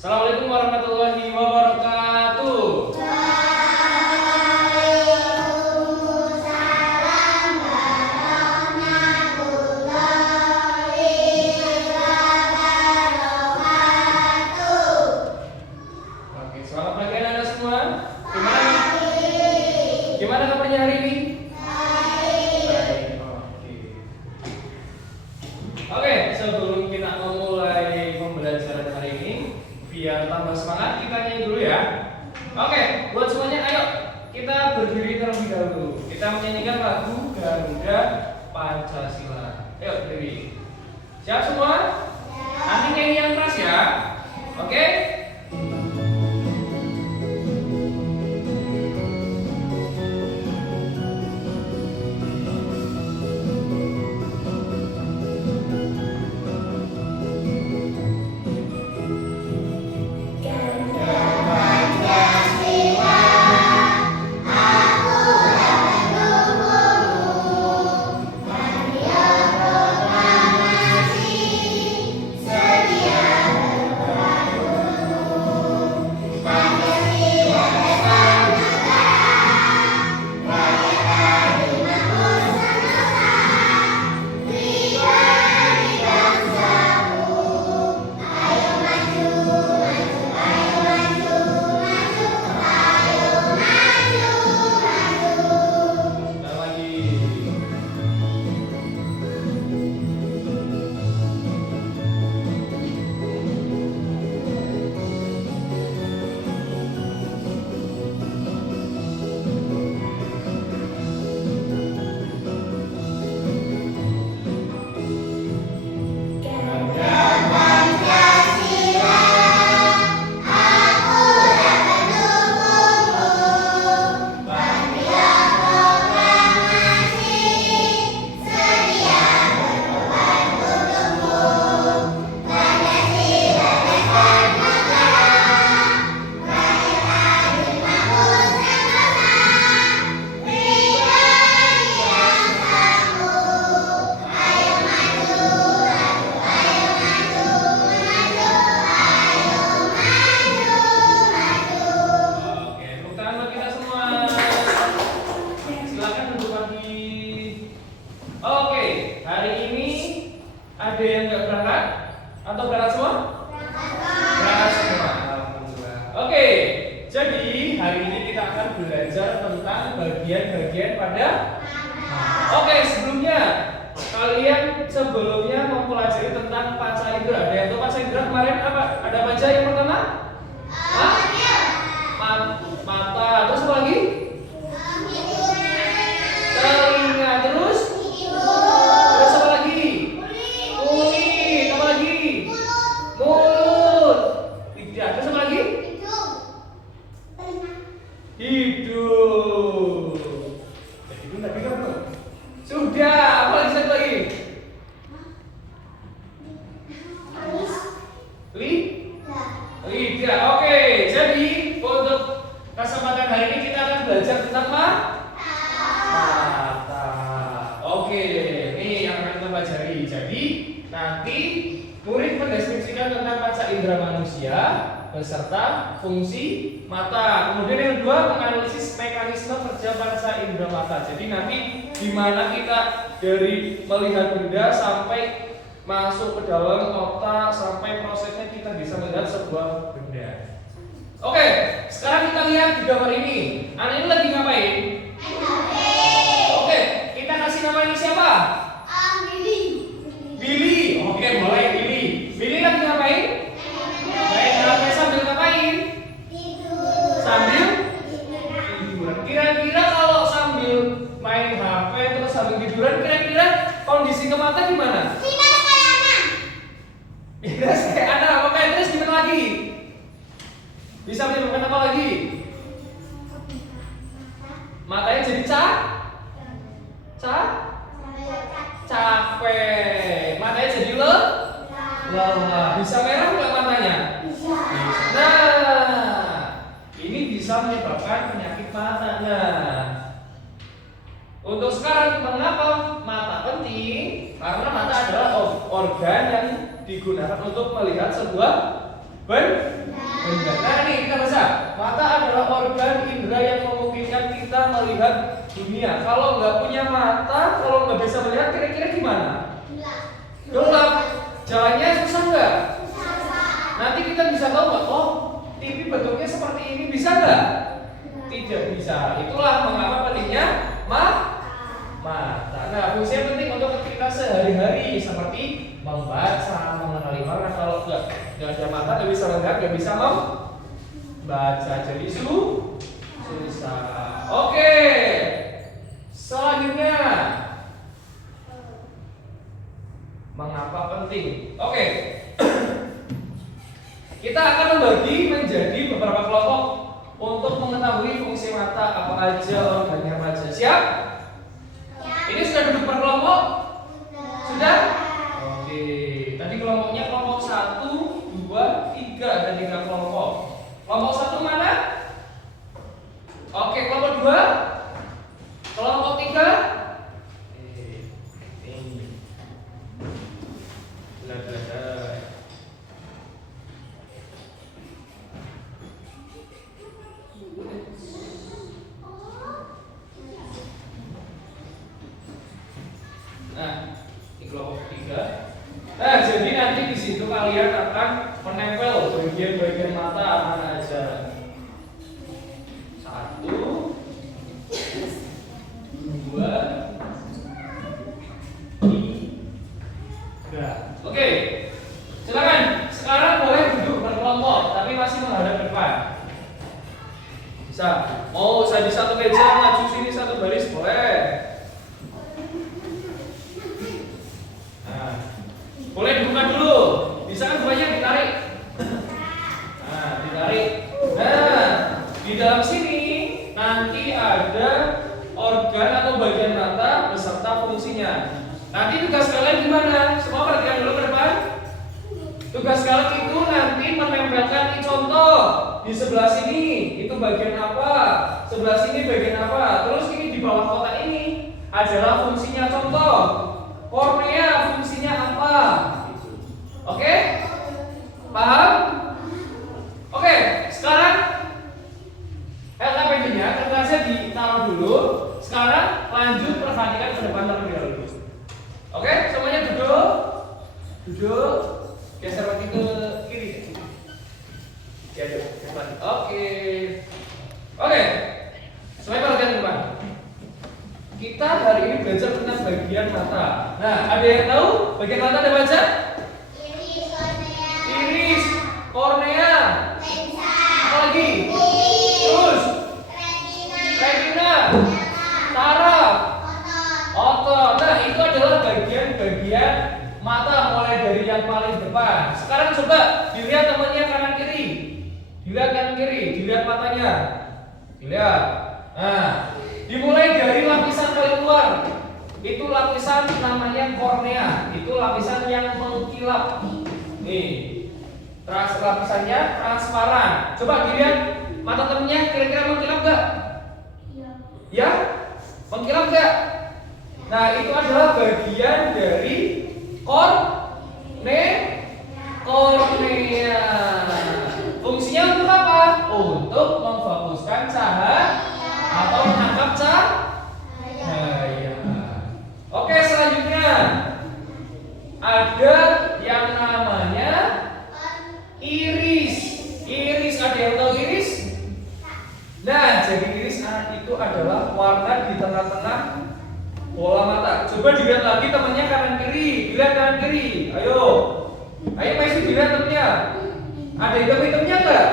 Assalamualaikum warahmatullahi wabarakatuh. Waalaikumsalam warahmatullahi wabarakatuh. Oke, selamat pagi anak-anak semua. Gimana kabarnya hari ini? Baik. Oke, sebelum kita memulai pembelajaran hari ini, biar tambah semangat kita nyanyi dulu ya. Oke, buat semuanya ayo kita berdiri terlebih dahulu. Kita menyanyikan lagu Garuda Pancasila. Ayo berdiri. Siap semua? Nanti nyanyi yang keras ya. Oke? Ada yang nggak berangkat atau berangkat semua? Berangkat semua. Alhamdulillah. Oke, jadi hari ini kita akan belajar tentang bagian-bagian pada. Oke, sebelumnya mempelajari tentang panca indera. Ada yang tahu panca indera kemarin apa? Ada apa aja yang pertama? Mata. Terus apa lagi? Telinga. Terus? Terus apa lagi? Kulit. Apa lagi? Mulut. Tidak. Terus apa lagi? Hidung. Hidung tadi kan belum? Sudah. Apa lagi satu lagi? Lidah. Oke. Jadi untuk kesempatan hari ini kita akan belajar tentang mata. Oke. Ini yang akan kita pelajari. Jadi nanti murid mendeskripsikan tentang panca indera manusia beserta fungsi mata. Kemudian yang kedua menganalisis mekanisme kerja panca indera mata. Jadi nanti gimana kita dari melihat benda sampai masuk ke dalam otak sampai prosesnya kita bisa melihat sebuah benda. Oke, sekarang kita lihat di gambar ini. Anak ini lagi ngapain? Oke, kita kasih nama ini siapa? Billy. Oke, boleh Billy. Billy lagi ngapain? Main HP sambil ngapain? Sambil tiduran. Kira-kira kalau sambil main HP terus sambil tiduran, kira-kira kondisi ke mata gimana? Terus kayak anak, oke, terus gimana lagi? Bisa menyebabkan apa lagi? Matanya jadi capek. Matanya jadi lelah. Bisa merah nggak matanya? Bisa. Nah, ini bisa menyebabkan penyakit matanya. Untuk sekarang mengapa mata penting? Karena mata adalah organ yang digunakan untuk melihat sebuah benda. yang memungkinkan kita melihat dunia. Kalau nggak punya mata, kalau nggak bisa melihat, kira-kira gimana? Gelap. Jalannya susah nggak? Nanti kita bisa tahu nggak? Oh, TV bentuknya seperti ini, bisa nggak? Tidak bisa. Itulah mengapa pentingnya mata. Nah, fungsi yang penting untuk kita sehari-hari seperti membaca, mengenali warna. Kalau nggak ada mata, nggak bisa melihat, nggak bisa membaca. Jadi susah. Oke. Selanjutnya, mengapa penting? Oke. Kita akan membagi menjadi beberapa kelompok untuk mengetahui fungsi mata apa aja organnya remaja. Siap? Ini sudah duduk per kelompok? Sudah? Oke. Tadi kelompoknya kelompok 1, 2, 3 ada 3 kelompok. Kelompok 1 mana? Oke, kelompok 2? Kelompok 3? Nah, ini kelompok 3. Nah, jadi nanti di situ kalian akan menempel bagian-bagian mata mana aja. 1, 2, 3. Oke. Silakan. Sekarang boleh duduk berkelompok, tapi masih menghadap ke depan. Bisa. Mau saya di satu meja, maju sini satu baris boleh. Boleh dibuka dulu. Bisa kan bukanya ditarik. Nah, ditarik. Nah, di dalam sini nanti ada organ atau bagian mata beserta fungsinya. Nanti tugas kalian gimana? Semua perhatikan dulu ke depan. Tugas kalian itu nanti menempelkan contoh di sebelah sini itu bagian apa, sebelah sini bagian apa. Terus ini di bawah kotak ini adalah fungsinya contoh. Kornea fungsinya apa? Oke? Paham? Oke, sekarang LKPD-nya kertasnya ditaruh dulu. Sekarang lanjut perhatikan ke depan terlebih dahulu. Oke, semuanya duduk. Duduk. Geser lagi ke kiri. Ya, geser lagi. Oke. Oke. Semuanya perhatikan ke depan. Kita hari ini belajar tentang bagian mata. Nah, ada yang tahu bagian mata ada baca? Iris, kornea, apa lagi? Terus, retina, saraf, otot. Nah, itu adalah bagian-bagian mata mulai dari yang paling depan. Sekarang coba dilihat temannya kanan kiri. Dilihat kanan kiri, dilihat matanya. Dilihat. Nah, dimulai dari lapisan paling luar. Itu lapisan namanya kornea. Itu lapisan yang mengkilap. Nih. Lapisannya transparan. Coba dilihat mata temennya kira-kira mengkilap enggak? Ya? Mengkilap enggak? Nah, itu adalah bagian dari kornea. Fungsinya untuk apa? Untuk memfokuskan cahaya atau menangkap cahaya. Oke, selanjutnya ada yang namanya iris. Iris, ada yang tahu iris? Nah, jadi iris itu adalah warna di tengah-tengah bola mata. Coba dilihat lagi temannya kanan kiri. Dilihat kanan kiri. Ayo. Ayo masih dilihat temannya. Ada hitam-hitamnya enggak?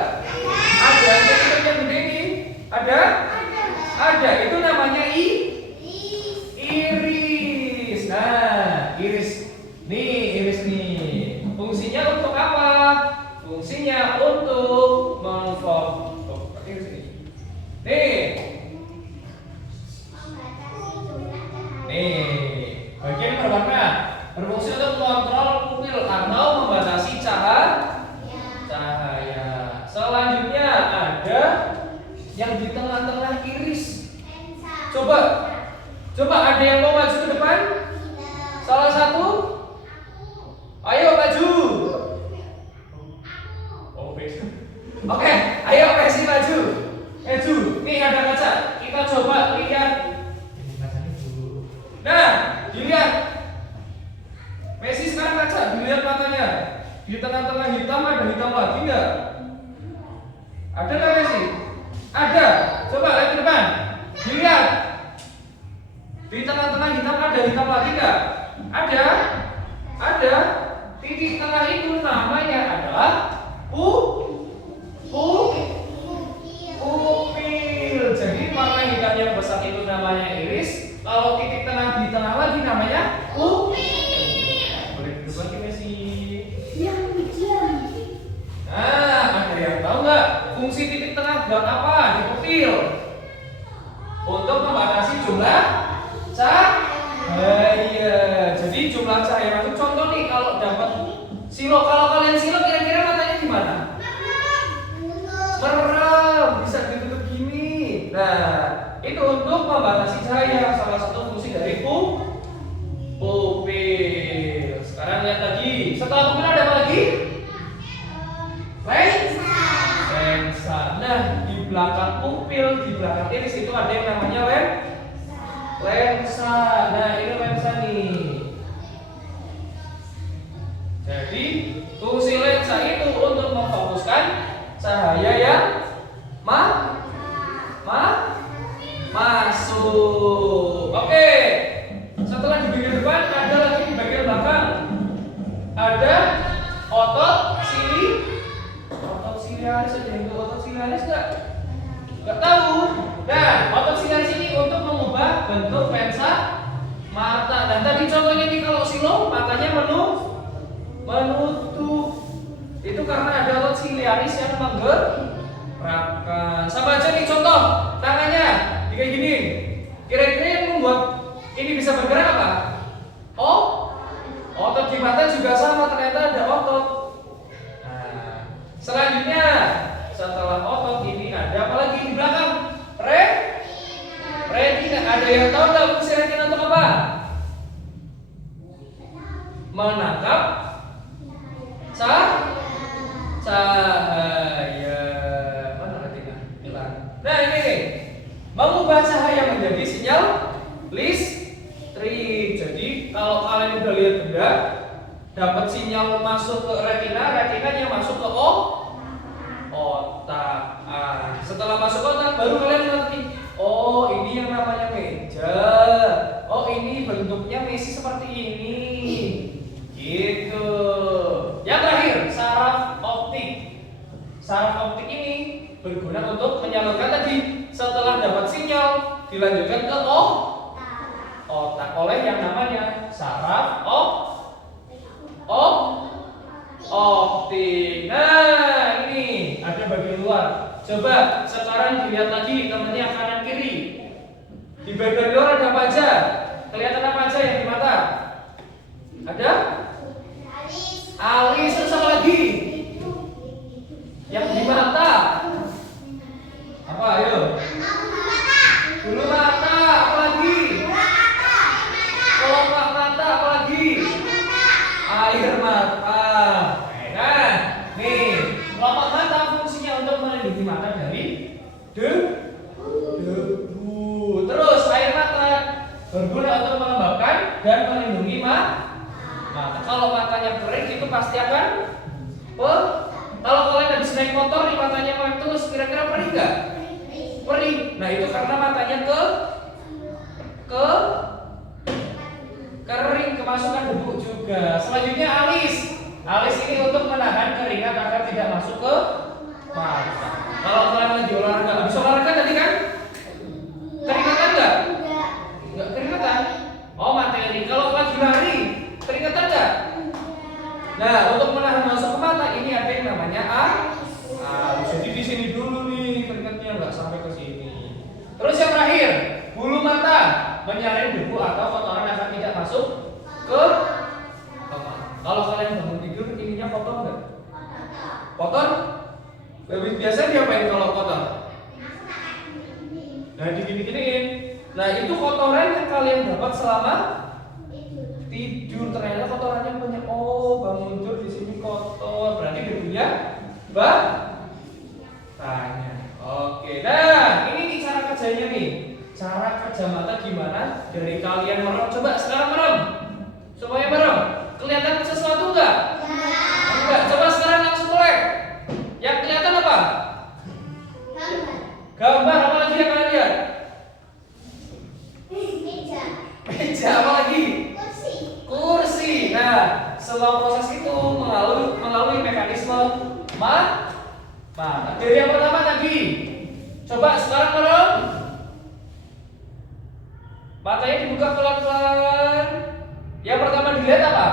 Ada hitam yang gede ini. Ada? Ada. Itu namanya iris. Nah, iris. Nih, iris nih. Fungsinya untuk apa? Fungsinya untuk memfokus. Nih. Nih, bagian berwarna berfungsi untuk mengontrol pupil atau membatasi cahaya. Selanjutnya ada yang di tengah-tengah iris. Coba ada yang mau maju ke depan? Salah satu? Ayo maju. Oke, ayo Messi maju. Nih ada kaca. Kita coba lihat. Nah, dilihat. Messi sekarang kaca, dilihat matanya. Di tengah-tengah hitam ada hitam lagi nggak? Ada nggak Messi? Ada. Coba lihat ke depan. Dilihat. Di tengah-tengah hitam ada hitam lagi nggak? Ada. Ada. Titik tengah itu namanya adalah pupil. Jadi warna hitam yang besar itu namanya iris. Kalau titik tengah di tengah lagi namanya pupil. Boleh duduk lagi Messi. Nah, ada yang tahu nggak fungsi titik tengah buat apa di pupil? Untuk membatasi jumlah cahaya. Jadi jumlah cahaya masuk. Contoh nih kalau dapat silo, kalau kalian silo kira-kira matanya gimana? Merem, bisa ditutup gini. Nah, itu untuk membatasi cahaya. Salah satu fungsi dari pupil. Sekarang lihat lagi. Setelah pupil ada apa lagi? Lensa. Nah, di belakang pupil, di belakang iris itu ada yang namanya lensa. Nah, ini lensa nih. Jadi, fungsi lensa itu untuk memfokuskan cahaya yang masuk. Oke. Setelah di bagian depan ada lagi di bagian belakang. Ada otot siliaris. Ada yang tahu otot siliaris nggak? Nggak tahu. Nah, otot siliaris ini untuk mengubah bentuk lensa mata. Dan tadi contohnya nih kalau silo matanya menutup. Itu karena ada otot siliaris yang menggerakkan. Sama aja nih contoh tangannya kayak gini. Kira-kira yang membuat ini bisa bergerak apa? Oh, otot di mata juga sama, ternyata ada otot. Nah, selanjutnya setelah otot ini ada apa lagi di belakang? Retina. Ada yang tahu nggak fungsi retina untuk apa? Menangkap cahaya. Mana retina? Hilang. Nah ini nih, mengubah cahaya menjadi sinyal listrik. Jadi kalau kalian udah lihat benda, dapat sinyal masuk ke retina, retinanya masuk ke otak. Setelah masuk otak, baru kalian ngerti. Oh, ini yang namanya meja. Oh, ini bentuknya Messi seperti ini. Gitu. Yang terakhir, saraf optik. Saraf optik ini berguna untuk menyalurkan tadi. Setelah dapat sinyal, dilanjutkan ke otak oleh yang namanya saraf optik. Nah, ini ada bagian luar. Coba sekarang dilihat lagi temennya kanan kiri. Di bagian luar ada apa aja? Kelihatan apa aja yang di mata? Ada? Alis. Terus apa lagi? Yang di mata? Apa? Ayo. Bulu mata. Apa lagi? Kelopak mata. Apa lagi? Air mata. Nah, nih kelopak mata fungsinya untuk melindungi mata dari debu. Terus air mata berguna untuk melembabkan dan melindungi mata. Kalau matanya kering itu pasti akan kalau kalian habis naik motor nih matanya melek terus, kira-kira perih nggak? Perih. Nah itu karena matanya kering, kemasukan debu juga. Selanjutnya alis. Alis ini untuk menahan keringat agar tidak masuk ke mata. Kalau kalian lagi olahraga, habis olahraga tadi kan? Keringatan nggak? Nggak keringatan. Oh materi. Kalau lagi lari, keringatan nggak? Nah untuk menahan masuk ke mata ini ada yang namanya alis. Jadi di sini dulu nih keringatnya nggak sampai ke sini. Terus yang terakhir, bulu mata menyaring debu atau kotoran agar tidak masuk ke mata. Kalau kalian bangun tidur ininya kotor nggak? Kotor? Lebih biasa diapain kalau kotor? Nah digini-giniin. Nah itu kotoran yang kalian dapat selama tidur. Ternyata kotorannya banyak. Oh bangun tidur di sini kotor. Berarti debunya banyak. Oke. Nah ini cara kerja mata gimana? Dari kalian merem, coba sekarang merem. Semuanya merem. Kelihatan sesuatu enggak? Enggak. Coba sekarang langsung melek. Yang kelihatan apa? Gambar. Apa lagi yang kalian lihat? Meja. Apa lagi? Kursi. Nah, semua proses itu melalui mekanisme mata. Dari yang pertama tadi. Coba sekarang merem. Matanya dibuka pelan-pelan. Yang pertama dilihat apa?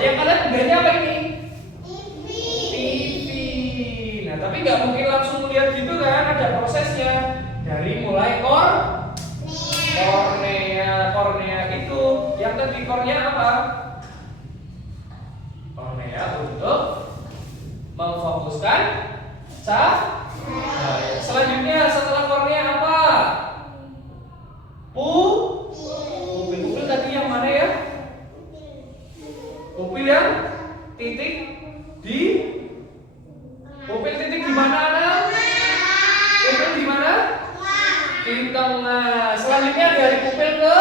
Yang kalian bedanya apa ini? TV. Nah, tapi nggak mungkin langsung lihat gitu kan? Ada prosesnya. Dari mulai kornea itu. Yang tadi kornea apa? Kornea untuk memfokuskan cahaya. Selanjutnya setelah kornea apa? Pupil tadi yang mana ya? Pupil yang titik di pupil titik di mana anak? Pupil di mana? Di tengah. Selanjutnya dari pupil ke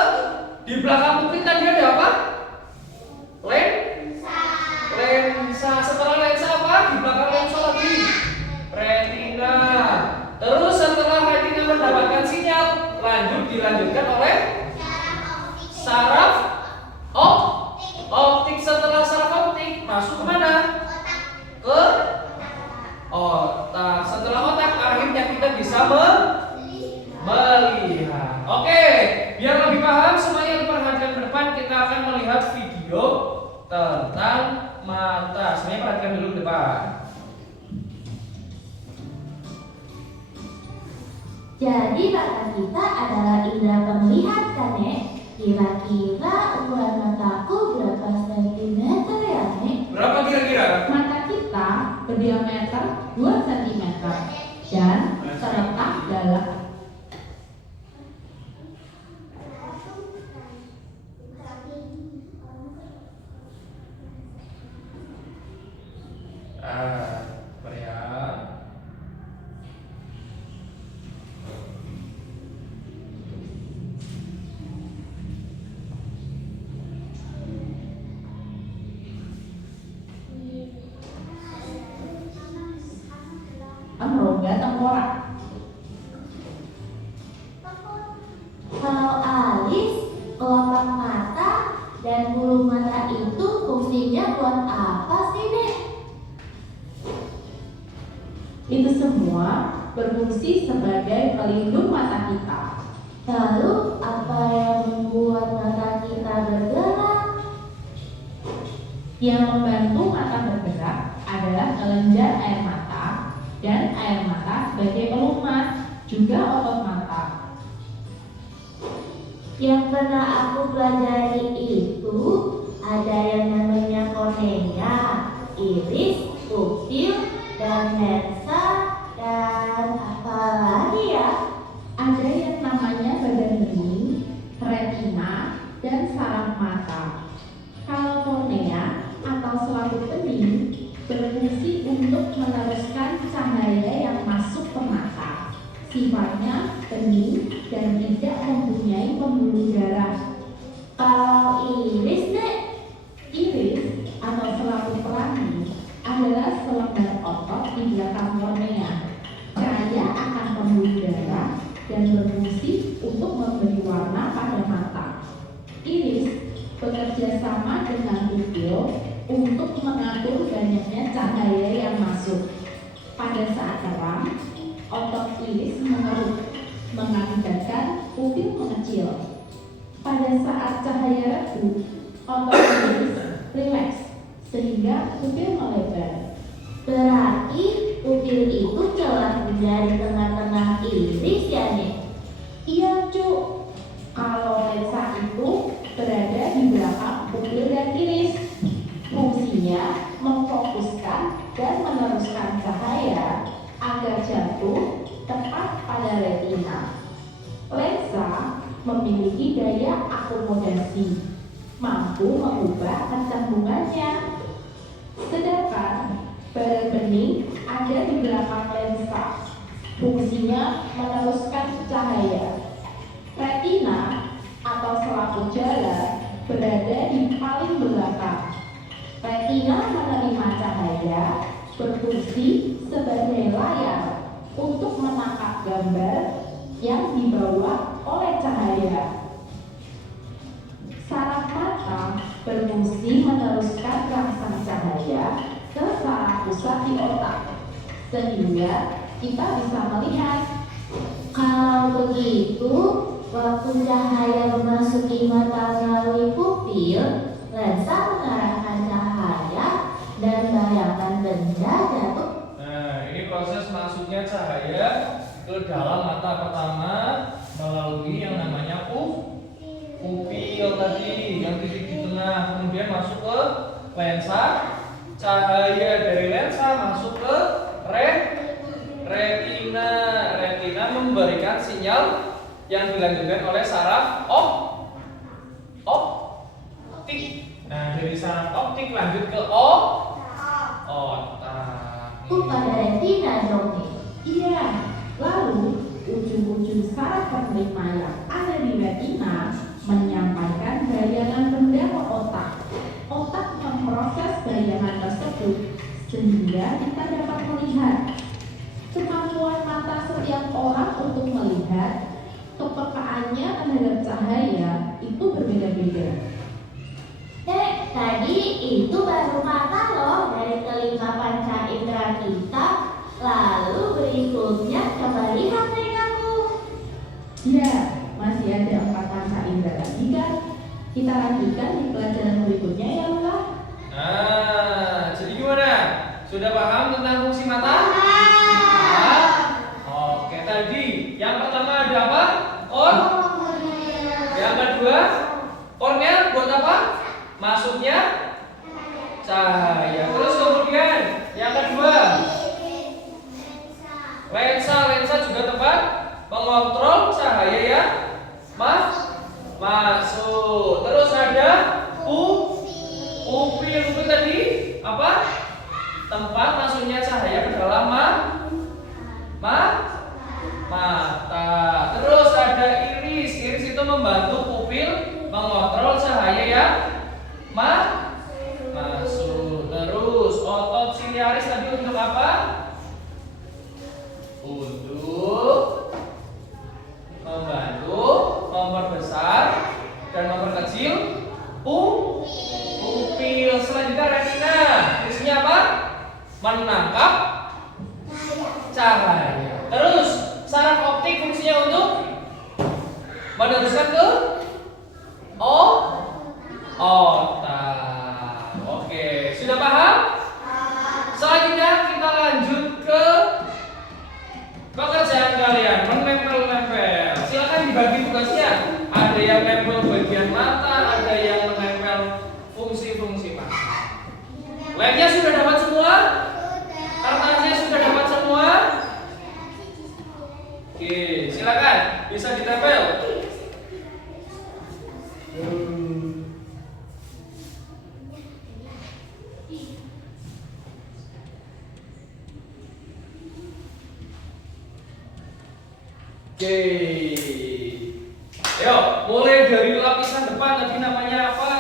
di belakang pupil tadi ada apa? Lensa. Setelah lensa apa? Di belakang lensa lagi retina. Terus setelah retina mendapatkan sinyal, dilanjutkan oleh saraf optik. Setelah saraf optik masuk kemana? Ke otak. Setelah otak akhirnya kita bisa melihat. Oke, biar lebih paham semuanya perhatikan ke depan, kita akan melihat video tentang mata. Semuanya perhatikan dulu ke depan. Jadi mata kita adalah indera penglihatan kan, Nek? Kira-kira ukuran mataku berapa sentimeter ya, Nek? Berapa kira-kira? Mata kita berdiameter 2 cm dan terletak dalam rongga tengkorak. Kalau alis, kelopak mata, dan bulu mata itu fungsinya buat apa sih, Nek? Itu semua berfungsi sebagai pelindung mata kita. Lalu apa yang membuat mata kita bergerak? Yang membantu mata bergerak adalah kelenjar air mata dan air mata sebagai pelumas, juga otot mata. Yang pernah aku pelajari itu ada yang namanya kornea, iris, pupil, dan lensa, dan apa lagi ya? Ada yang namanya badan bening, retina, dan saraf mata. Kalau kornea atau selaput bening berfungsi untuk meneruskan cahaya yang masuk ke mata. Sifatnya bening dan tidak mempunyai pembuluh darah. Kalau iris, Nek? Iris atau selaput pelangi adalah selembar otot di belakang kornea. Cahaya akan pembuluh darah dan berfungsi untuk memberi warna pada mata. Iris bekerja sama dengan pupil untuk mengatur banyaknya cahaya yang masuk. Pada saat terang, otot iris mengerut, mengakibatkan pupil mengecil. Pada saat cahaya redup, otot iris rileks sehingga pupil melebar. Berarti pupil itu jelas dari tengah-tengah iris ya, Nek? Iya, Cuk. Kalau lensa itu berada di belakang pupil dan iris. Fungsinya memfokuskan dan meneruskan cahaya agar jatuh tepat pada retina. Lensa memiliki daya akomodasi, mampu mengubah kecenderungannya. Sedangkan badan bening ada di belakang lensa. Fungsinya fungsinya meneruskan cahaya. Retina atau selaput jala berada di paling belakang. Retina menerima cahaya, berfungsi sebagai layar untuk menangkap gambar yang dibawa oleh cahaya. Saraf mata berfungsi meneruskan rangsang cahaya ke saraf pusat di otak, sehingga kita bisa melihat. Kalau begitu, waktu cahaya memasuki mata melalui pupil, lensa mengarahkan cahaya dan bayangan benda jatuh. Nah, ini proses masuknya cahaya ke dalam mata pertama melalui yang namanya pupil tadi, yang titik di tengah, kemudian masuk ke lensa. Cahaya dari lensa masuk ke retina. Retina memberikan sinyal yang dilanjutkan oleh saraf optik. Nah, dari saraf optik lanjut ke otak. Pada retina dong nih. Iya, lalu ujung-ujung saraf penerima yang ada di retina menyampaikan bayangan benda ke otak. Otak memproses bayangan tersebut sehingga kita dapat melihat. Kemampuan mata setiap orang untuk melihat, kepekaannya terhadap cahaya itu berbeda-beda. Tadi itu baru mata loh dari kelima panca indera kita. Lalu berikutnya coba lihat telingaku. Ya, masih ada 4 panca indera lagi kan? Kita lanjutkan di pelajaran berikutnya ya, Lula. Nah, jadi gimana? Sudah paham tentang fungsi mata? Oke, tadi yang pertama ada apa? Yang kedua, kornea buat apa? Masuknya cahaya. Terus kemudian yang kedua, lensa juga tempat mengontrol cahaya ya masuk. Terus ada pupil tadi apa? Tempat masuknya cahaya ke dalam mata. Terus ada iris itu membantu pupil mengontrol cahaya ya masuk. Terus otot siliaris tadi untuk apa? Untuk membantu memperbesar dan memperkecil pupil. Selanjutnya retina, fungsinya apa? Menangkap cahaya. Terus saraf optik fungsinya untuk meneruskan ke otak. Oke, sudah paham? Selanjutnya kita lanjut ke pekerjaan kalian, menempel-nempel. Silakan dibagi tugasnya. Ada yang nempel bagian mata, ada yang menempel fungsi-fungsi mata. Labnya sudah dapat semua? Kertasnya sudah dapat semua? Oke, silakan bisa ditempel. Oke. Ayo, mulai dari lapisan depan tadi namanya apa?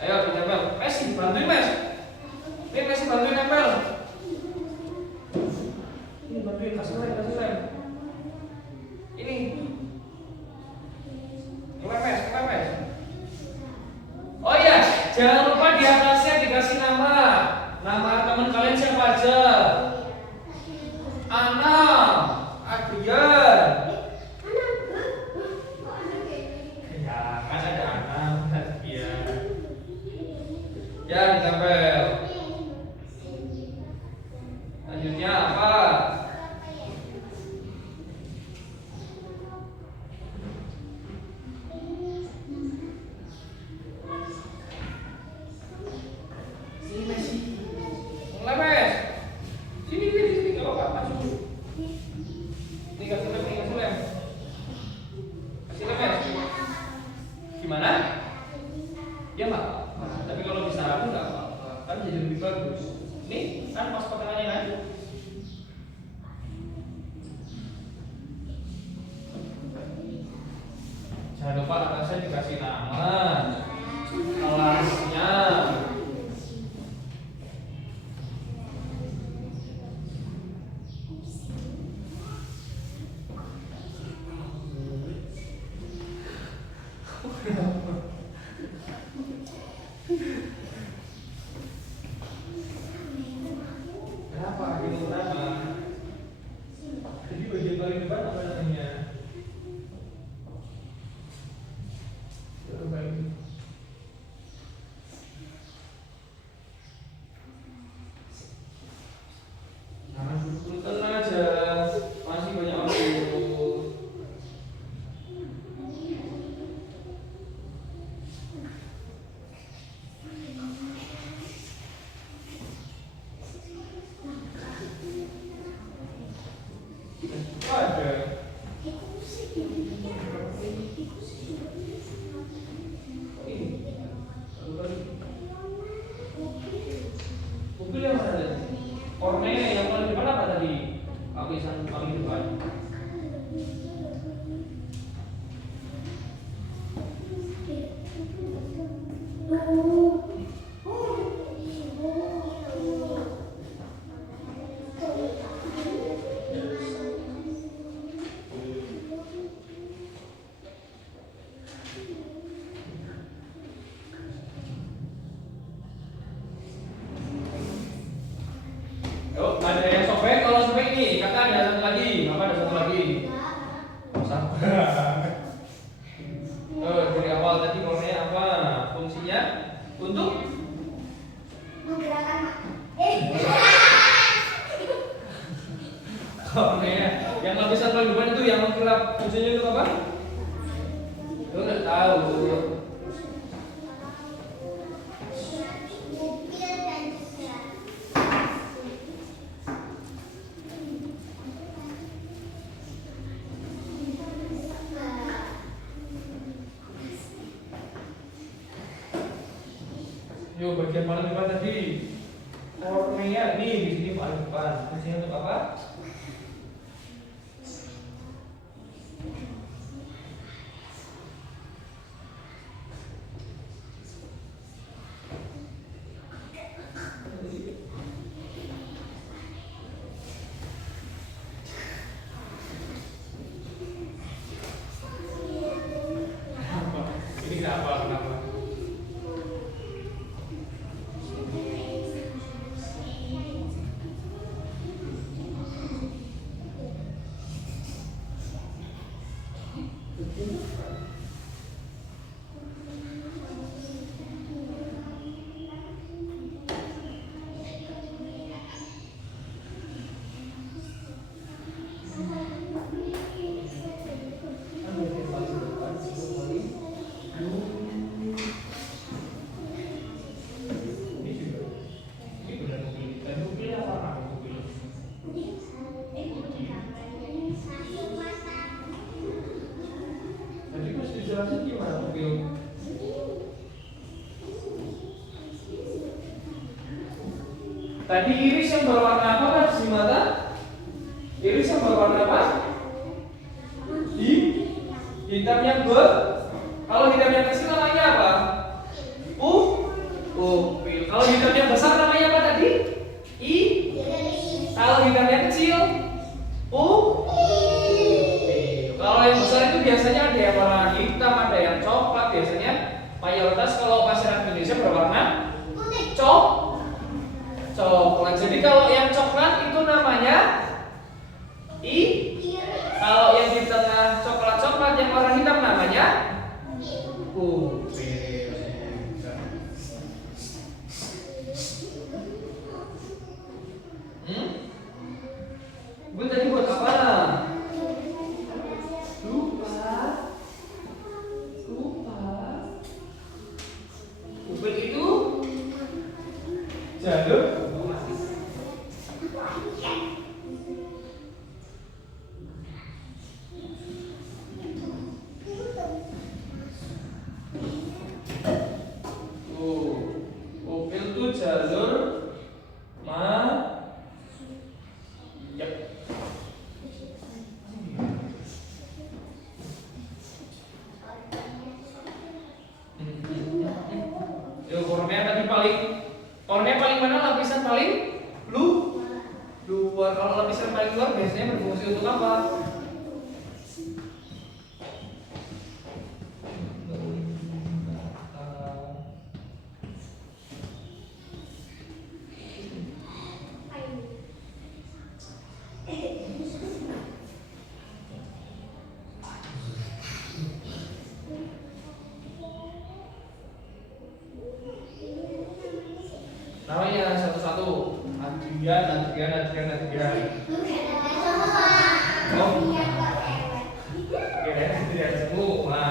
Ayo ditempel. Messi, bantuin Mes. Ini Messi bantuin nempel. Ini bantuin kasih lem. Ini. Kemana Mes? Oh iya, jangan lupa di atasnya dikasih nama. Nama teman kalian siapa aja? Ana, Adrian. Ya, kan ada Ana, Adrian. Ya, ditempel. Lanjutnya apa? Gimana? Ya Mbak. Tapi Jangan lupa atasnya dikasih nama, kelasnya. Kenapa gitu nama? Jadi bagian paling depan apa namanya? Coba ini. Nah, tenang aja, masih banyak waktu. Ada. Mobil yang mana tadi? Ornanya yang paling depan apa tadi? Lapisan paling depan. Yuk, ada yang sobek. Kalau sobek nih, kakak ada satu lagi. Apa ada satu lagi? Sabar. Dari awal tadi warnanya apa? Fungsinya untuk warnanya yang lapisan paling depan itu yang mengkilap. Fungsinya untuk apa? Lu udah tahu. Yuk, bagian paling depan tadi. Kornea nih di sini paling depan. Fungsinya untuk apa? Ini kenapa? Tadi pas dijelasin gimana mobil? Tadi iris yang berwarna apa kan di mata? Iris yang berwarna apa? Hitam yang kalau hitam yang kecil namanya apa? Pupil. Kalau hitam yang besar namanya apa tadi? Kalau hitam yang kecil? Kalau yang besar itu biasanya ada yang warna hitam, ada yang coklat. Biasanya mayoritas kalau masyarakat Indonesia berwarna coklat. Jadi kalau yang coklat itu namanya kalau yang di tengah coklat yang warna hitam namanya pupil. Gue tadi buat apa? Lupa. Pupil itu jalur kornea tadi kornea paling mana? Lapisan paling luar. Kalau lapisan paling luar biasanya berfungsi untuk apa? Namanya satu-satu. Adrian. Oh. Oke, Adrian semua.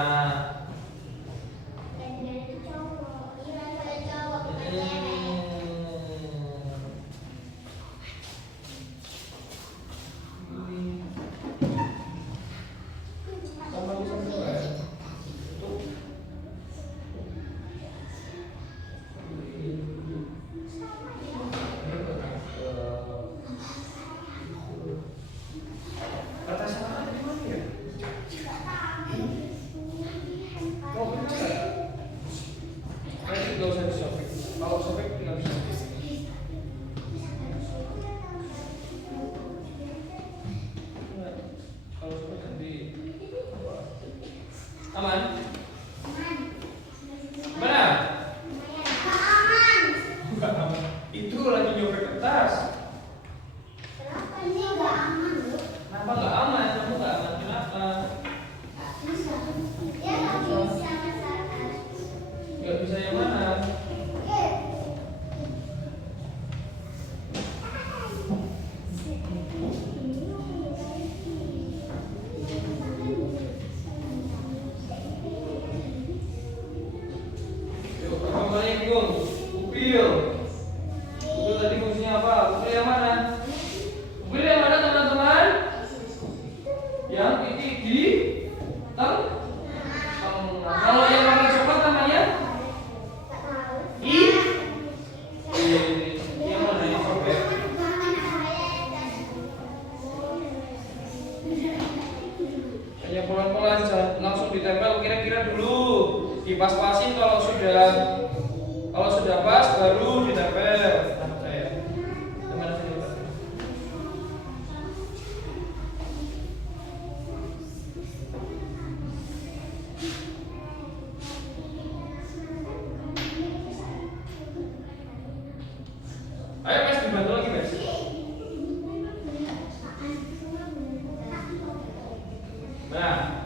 Aman? Mana? Enggak aman. Itu lagi nyopet kertas. Kenapa enggak aman? Kamu enggak aman kenapa? Enggak bisa yang mana? Upil tadi fungsinya apa? Upil yang mana? Upil yang mana teman-teman? Yang titik di tengah. Kalau yang warna coklat namanya? Yang mana yang sobek? Hanya pelan-pelan, langsung ditempel kira-kira dulu. Dipas-pasin kalau sudah pas baru ditempel. Nah, saya. Gimana sih, Pak? Ayo Mas, dibantu lagi Mas. Nah.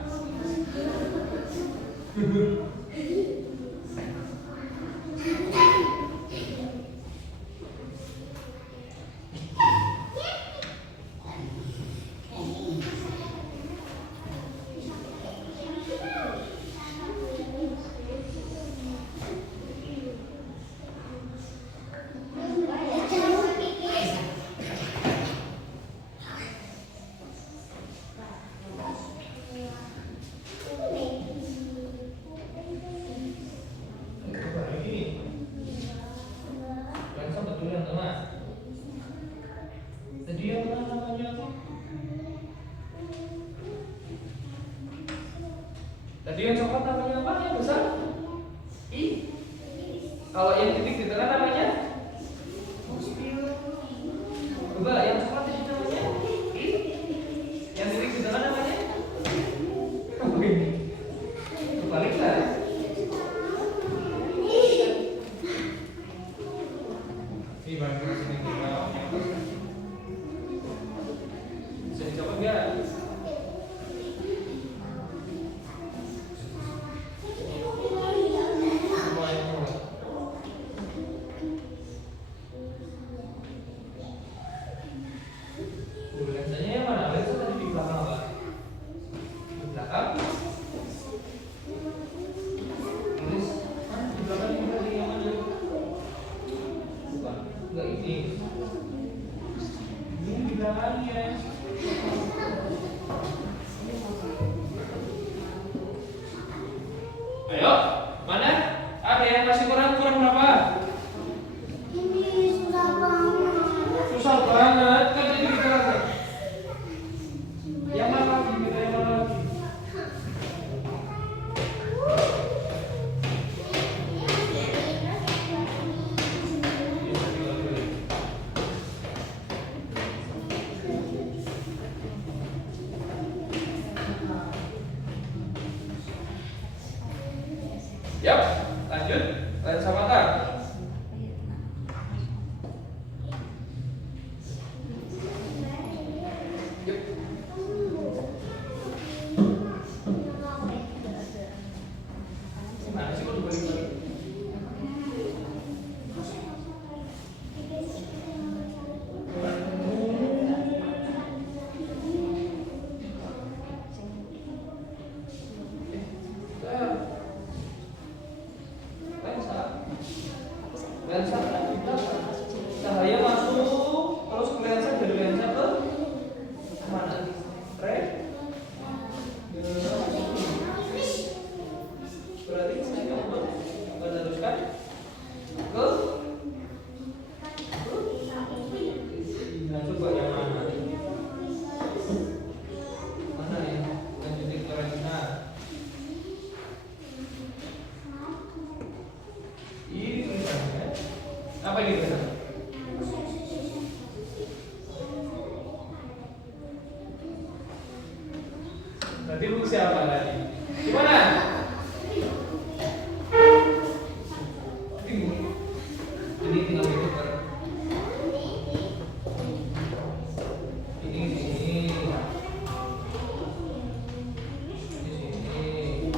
Tadi yang mana namanya tuh? Tadi yang coklat namanya apa? Yang besar? Kalau yang titik di tengah namanya? Coba yang coklat tadi namanya? Yang titik di tengah namanya? Kebaliklah. Ini baru sini kita. Bisa dicoba enggak? Semua yang Yap, lanjut. Lensa mata. Yuk. Mana sih kok dibalik-balik? Lensa cahaya masuk terus ke lensa, dari lensa ke mana? Berarti saya meneruskan ke nah, coba yang mana? Mana ya? Lanjutin ke retina. Ini tulisannya apa ini tulisannya? Berarti lu siapa tadi? Gimana? Ini tinggal ditukar. Ini di sini. Di sini.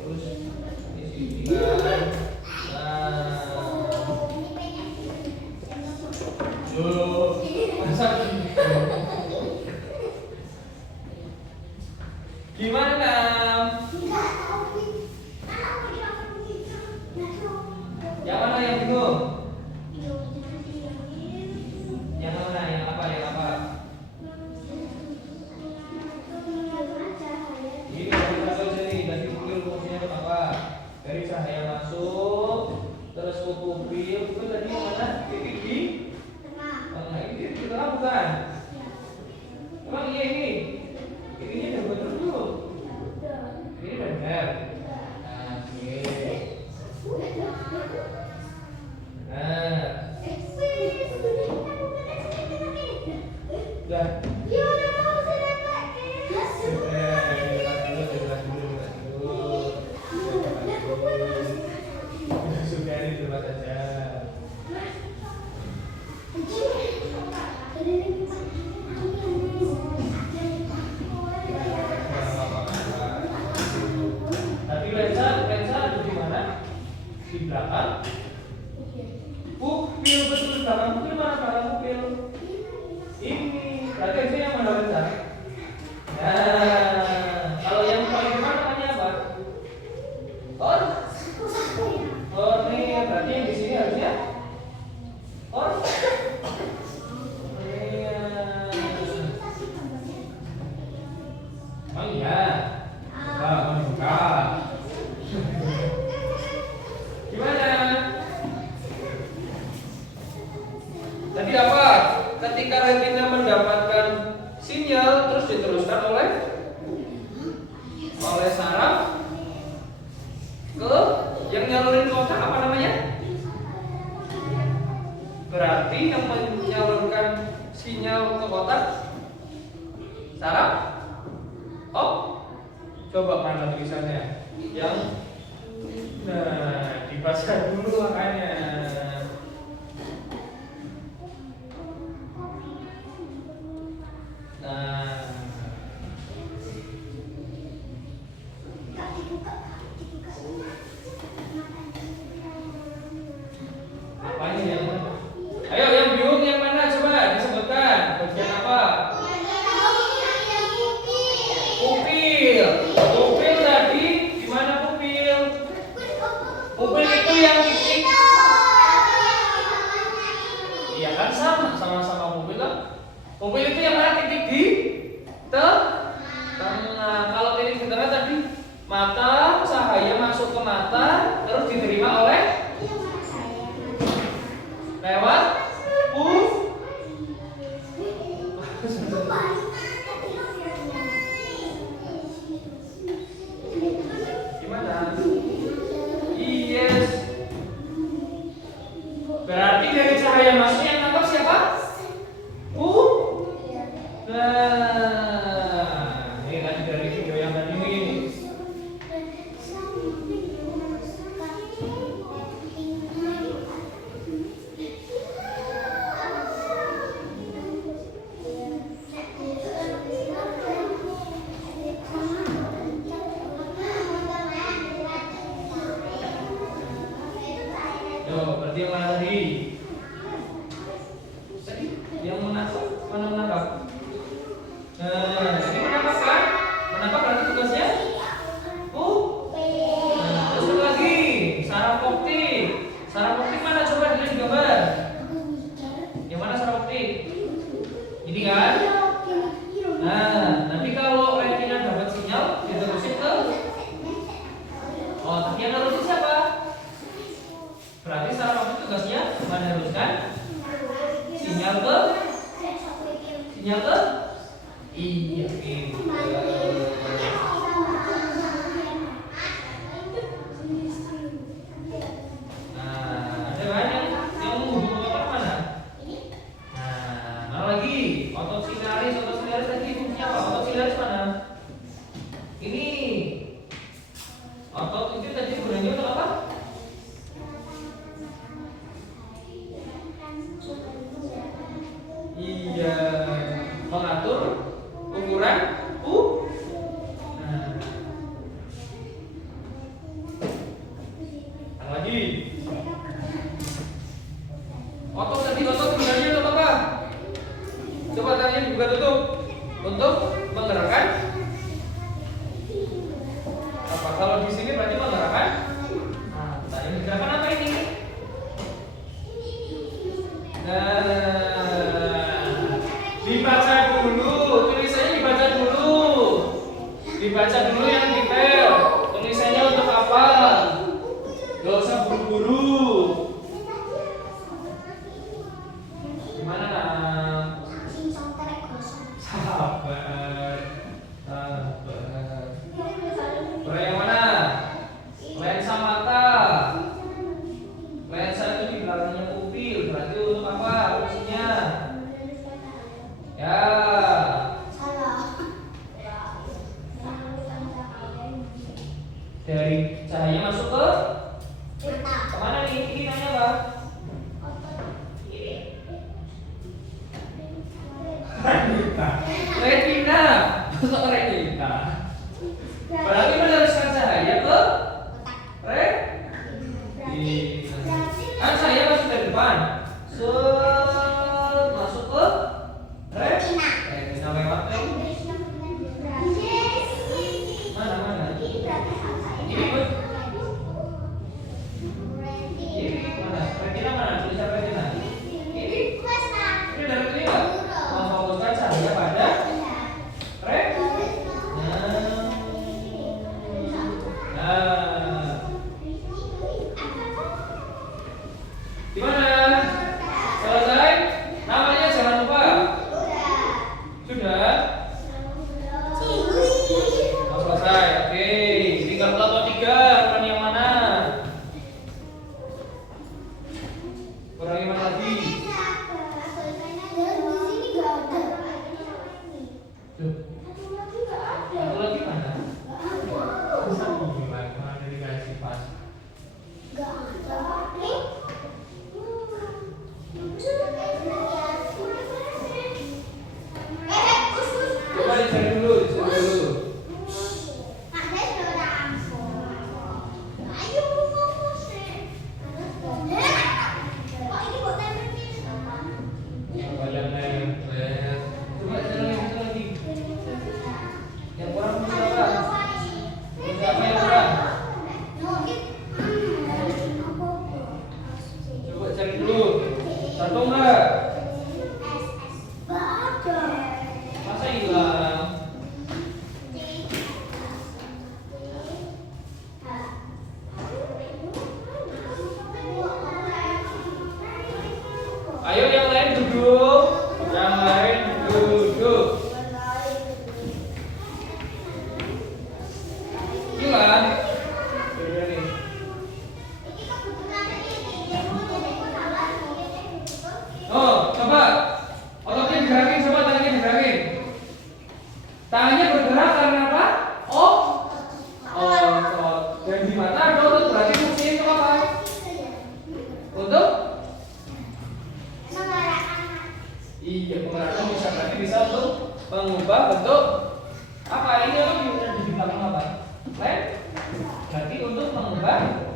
Terus di sini kan. Gimana? Yang mana yang bingung? Yang mana? Yang apa? Yang apa? Ini kita sini dari pupil fungsinya apa? Dari cahaya masuk, terus ke pupil itu tadi yang mana? Titik di tengah. Ini di tengah bukan? Emang iya ini? Ininya udah bener belum? Ini bener. Nah, oke. Nah. Udah. Sudah ini dulu saja. Tapi lensa ada di mana? Di belakang. Pupil, betul di belakang pupil. Mana belakang pupil? Ini. Berarti itu yang mana lensa? Nah, kalau yang paling depan namanya apa? Kornea. Berarti yang di sini harusnya kornea. Oh iya. Buka. Gimana? Tadi apa? Ketika retina mendapatkan sinyal terus diteruskan oleh saraf ke yang nyalurin ke otak apa namanya? Berarti yang menyalurkan sinyal ke otak saraf. Coba mana tulisannya? Yang dibaca dulu makanya. Nah. Apanya yang mana? Ayo yang bingung yang mana coba disebutkan. Bagian apa? Pupil. Pupil tadi di mana pupil? Pupil itu yang titik. Iya kan sama-sama pupil lah. Pupil itu yang mana titik di tengah. Kalau titik di tengah tadi mata Berarti yang mana tadi? Tadi yang menangkap, mana menangkap? Nah, ini menangkap kan? Menangkap berarti tugasnya? Nah, terus satu lagi, saraf optik. Saraf optik mana coba dilihat di gambar? Yang mana saraf optik? Ini kan? Nah, nanti kalau retina dapat sinyal, diterusin ke otak yang nerusin siapa? Berarti saraf optik tugasnya meneruskan sinyal ke iya nah, ada banyak yang menghubung otak mana? Nah, mana lagi? Otot sinaris tadi fungsinya apa? Otot sinaris mana? Ini otot itu tadi gunanya untuk apa? Iya, mengatur ukuran nah. Yang lagi otot tadi gunanya untuk apa? Coba tanya juga tutup. Untuk menggerakkan apa? Kalau di sini berarti menggerakkan. Nah, ini gerakan apa ini? Dibaca dulu, tulisannya dibaca dulu yang detail. Tulisannya untuk apa? Gak usah buru-buru. Gimana nak? Sabar. Orang yang mana? Lensa mata. Lensa itu di belakangnya pupil. Berarti untuk apa fungsinya? Ya. Dari cahaya masuk ke kemana nih? Ini namanya apa? Retina. Masuk ke retina. Berarti meneruskan cahaya ke retina. Kan cahaya masuk dari depan. Masuk ke retina lewat mana? Ini mana? Retina mana? Tulisan retina. Ini dari sini nggak? Memfokuskan cahaya pada retina. Nah, gimana? Selesai? Namanya jangan lupa. Sudah? Oh, selesai. Oke. Tinggal kelompok 3. Ukuran yang mana? Ukuran yang mana lagi? Tuh. Satu lagi mana? Mana dikasih pas? Coba dicari dulu. Yang nempel. Coba cari lagi. Yang kurang fungsi apa? Fungsi apa yang kurang? Coba cari dulu. Satu enggak? Masa hilang? Ayo yang lain duduk. Yang lain duduk. Hilang. Oh, coba ototnya digerakin, coba tangannya digerakin. Tangannya bergerak karena apa? Otot. Dan di mata ada otot, berarti fungsinya itu apa? Untuk? Iya, penggerakkan bisa untuk mengubah bentuk apa? Ini apa di belakang apa? Berarti untuk mengubah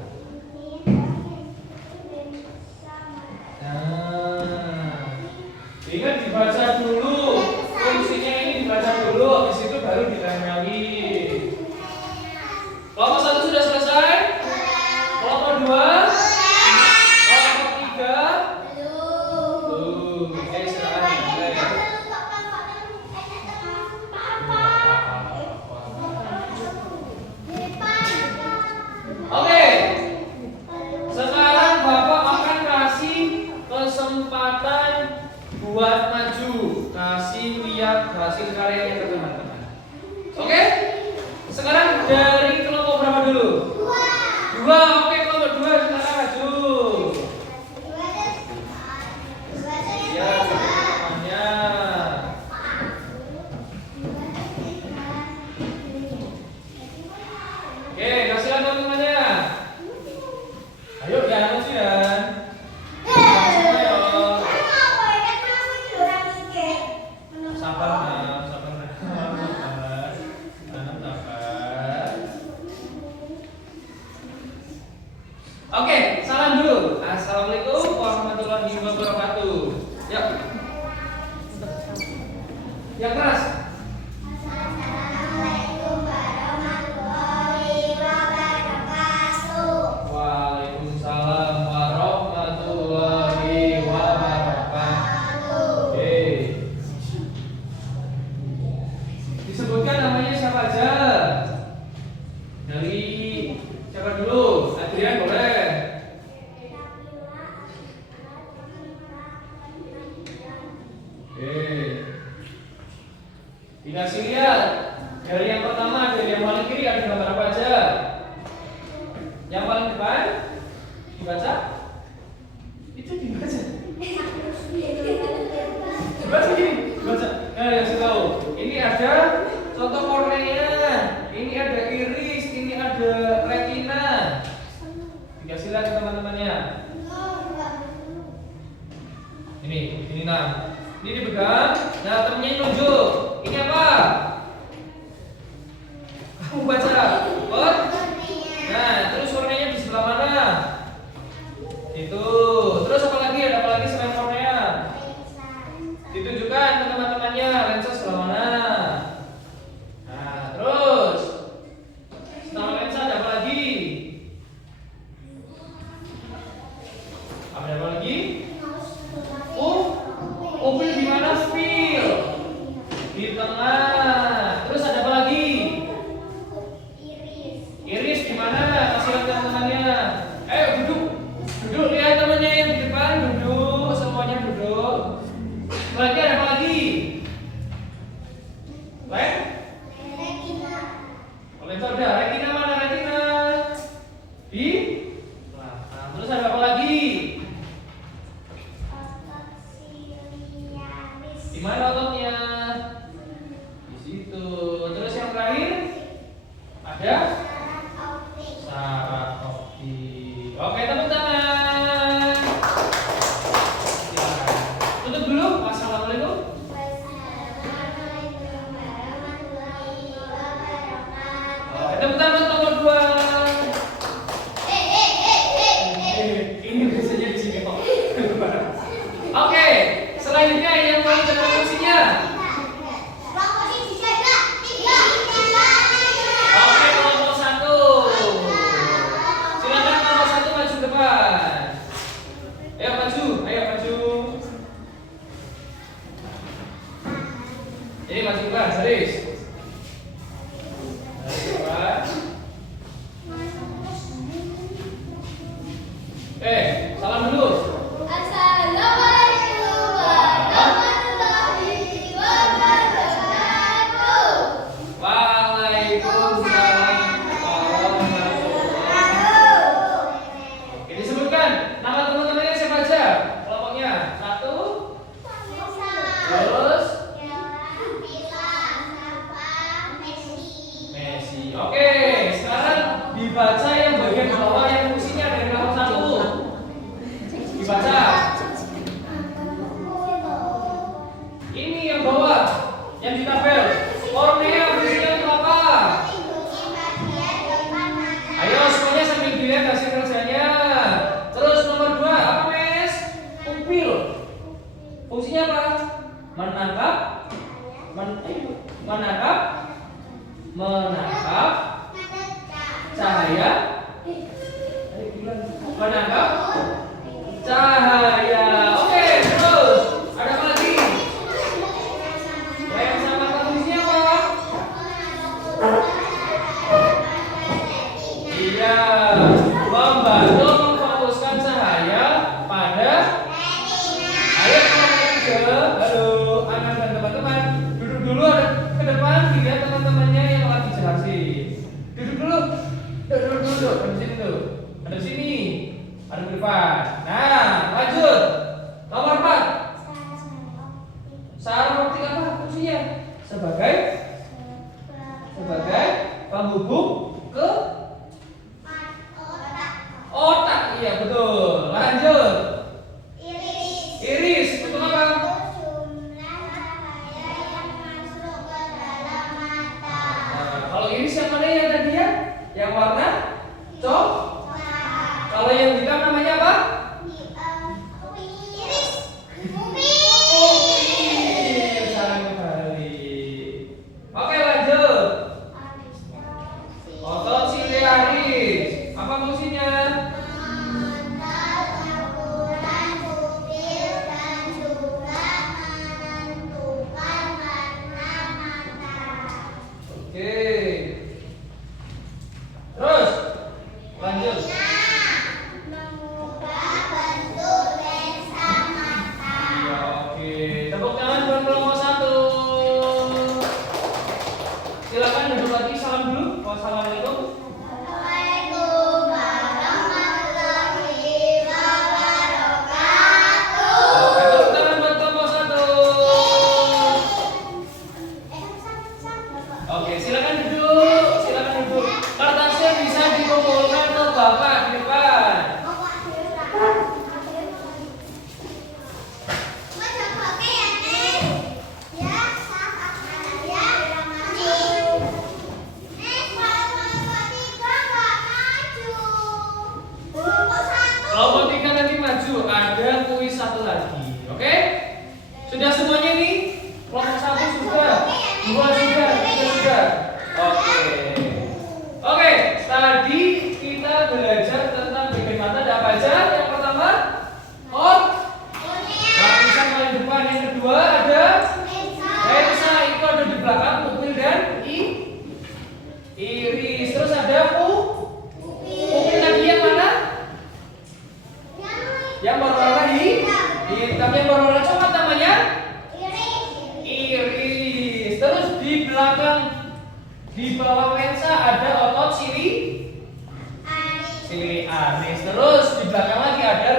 2, oke kelompok 2 sekarang maju. Ya, temannya. Oke, kasih lihat teman-temannya. Ayo jangan ujian. Sabar nah, sabar nah. Sabar. Oke, salam dulu. Assalamualaikum warahmatullahi wabarakatuh. Yuk. Yang keras. Waalaikumsalam warahmatullahi wabarakatuh. Oke. Disebutkan namanya siapa aja? Dari siapa dulu? Adrian boleh. Oke. Dikasih lihat dari yang pertama, dari yang paling kiri ada gambar apa aja? Yang paling depan dibaca? Itu dibaca. Dibaca gini, dibaca. Nah, kasih tahu. Ini ada contoh kornea, ini ada iris, ini ada retina. Dikasih lihat ke teman-temannya. Ini nah. Ini dipegang. Nah, temennya nunjuk. Ini apa? Kamu baca. Pot. Nah, terus korneanya di sebelah mana? Itu. Terus apa lagi? Ada apa lagi selain kornea? Ditunjukkan ke teman-temannya lensa sebelah mana. Nah, terus setelah lensa ada apa lagi? Ada apa lagi? Pupil di mana? Pupil di tengah. Terus ada apa lagi? Iris di mana? Kasih lihat teman-temannya. Ayo duduk. Duduk, lihat temannya yang di depan. Duduk, semuanya duduk. Lagi ada apa lagi? Lensa ada. Retina mana? Retina di belakang. Terus ada apa lagi? Di mana ototnya? Di situ. Terus yang terakhir ada saraf optik. Oke, tepuk tangan. Silakan. Tutup dulu. Wassalamualaikum. Oke, tepuk tangan nomor 2. Ini biasanya di sini kok. Oke, selanjutnya yang paling dalam fungsinya. Oke, kelompok 1. Silakan kelompok 1 maju depan. Ayo maju, ayo maju. Ini maju depan, serius. Maju depan. Salam dulu. Waalaikumsalam warahmatullahi. Oke, disebutkan nama teman-temannya siapa aja? Kelompoknya 1. Terus Messi. Oke, sekarang dibaca yang bagian bawah yang fungsinya dari kelompok 1. Dibaca. Ini yang bawah, yang di tabel. Kornea fungsinya untuk apa? Ayo semuanya sambil dilihat hasil kerjanya. Terus nomor 2 apa, Mes? Pupil. Fungsinya apa? Menangkap cahaya. Menangkap cahaya. Oke, terus ada apa lagi? Yang sama fungsinya apa? Iya, membantu memfokuskan cahaya pada. Ayo kelompok 3. Halo, anak dan teman-teman, duduk dulu ke depan, lihat teman-temannya yang lagi jelasin. Duduk dulu. Duduk. Di sini tuh. Ada sini. Ada di depan. Nah, lanjut. Nomor 4. Saraf optik apa fungsinya? Sebagai penghubung ke otak. Iya, betul. Lanjut. Iris, betul apa? Nah, kalau iris yang mana ya tadi ya? Yang warna coklat. Kalau yang hitam namanya apa? Pupil. Salah kembali. Oke, lanjut. Otot siliaris. Apa fungsinya? Oke. Terus lanjut. Ya, oke. Tepuk tangan buat kelompok 1. Silakan duduk lagi, salam dulu. Wassalamualaikum. Oke, tepuk tangan buat kelompok 1. Oke, silakan duduk. Silakan duduk. Kertasnya bisa dikumpulkan ke Bapak di depan. Kelompok 3 nanti maju, ada kuis 1 lagi. Oke? Sudah semuanya nih? Kelompok 1 sudah, 2 sudah, 3 sudah. Oke. Oke, tadi kita belajar tentang bagian mata ada apa aja? Yang pertama, lapisan paling depan. Yang kedua ada lensa, itu ada di belakang pupil dan iris. Terus ada pupil lagi yang mana? Yang berwarna hitam, yang berwarna coklat namanya iris. Terus di belakang, di bawah lensa ada otot siliaris. Terus di belakang lagi ada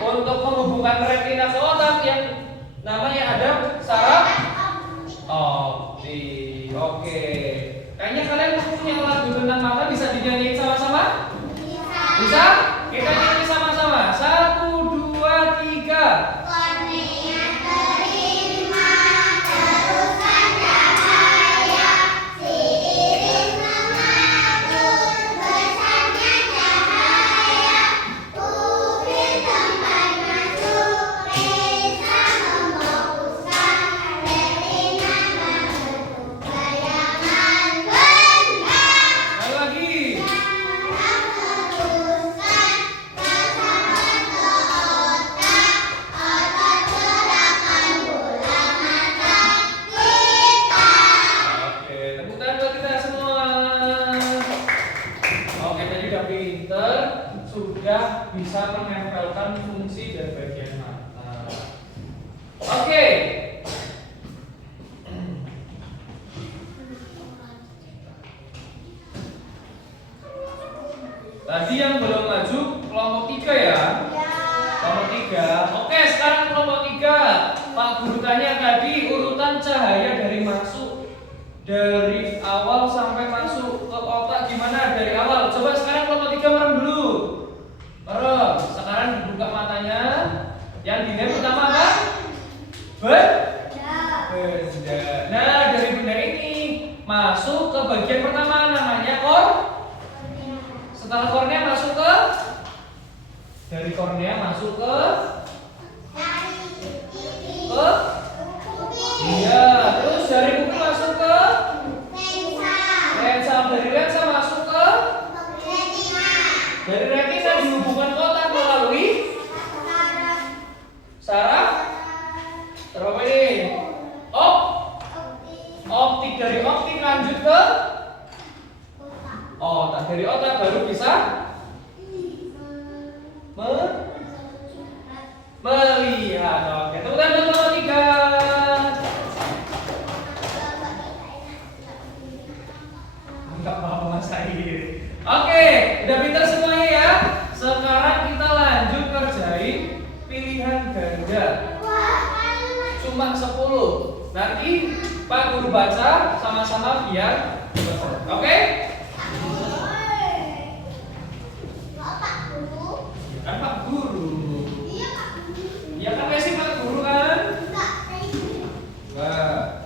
untuk menghubungkan retina ke otak yang namanya ada saraf optik. Oke. Kayaknya kalian punya lagu tentang mata, bisa dinyanyiin sama-sama? Bisa? Kita nyanyi sama-sama. 1, 2, 3. Sekali lagi. Oke, tepuk tangan buat kita semua. Oke, tadi udah pinter, sudah bisa menempelkan fungsi dan bagian mata. Oke. Tadi yang belum maju kelompok 3 ya. Kelompok 3. Oke, sekarang kelompok 3. Pak Guru tanya tadi urutan cahaya dari masuk dari awal sampai masuk ke otak gimana dari awal. Coba sekarang kelompok 3 merem dulu. Merem. Sekarang dibuka matanya. Yang dilihat pertama apa? Benda. Nah, dari benda ini masuk ke bagian pertama namanya setelah kornea masuk ke, dari kornea masuk ke iya, terus dari pupil masuk ke lensa, dari lensa masuk ke dari retina, dihubungkan ke otak melalui saraf terus apa ini? Optik, dari optik lanjut ke otak, dari otak baru bisa melihat. Oke, tepuk tangan untuk kelompok 3. Enggak apa-apa Mas Said. Oke, udah pintar semuanya ya. Sekarang kita lanjut kerjain pilihan ganda. Cuma 10. Nanti Pak Guru baca sama-sama biar selesai. Oke? Kan Pak Guru. Ya kan sih Pak Guru kan? Wah.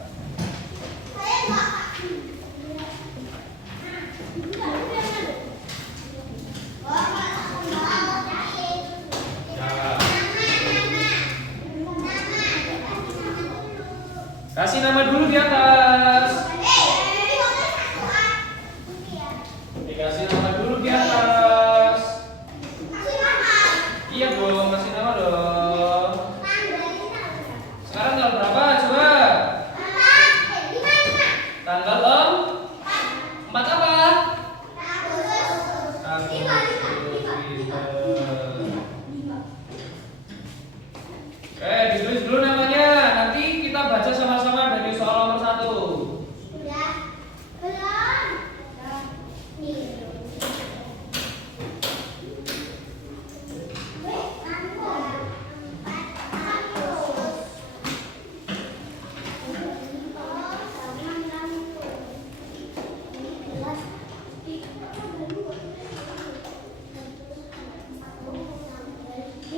Kasih nama dulu di atas. Dikasih nama dulu di atas. Iya dong, kasih nama dong. Sekarang tanggal berapa? Coba. Tanggal 4 apa? Oke, ditulis dulu namanya. Nanti kita baca sama-sama dari soal nomor 1.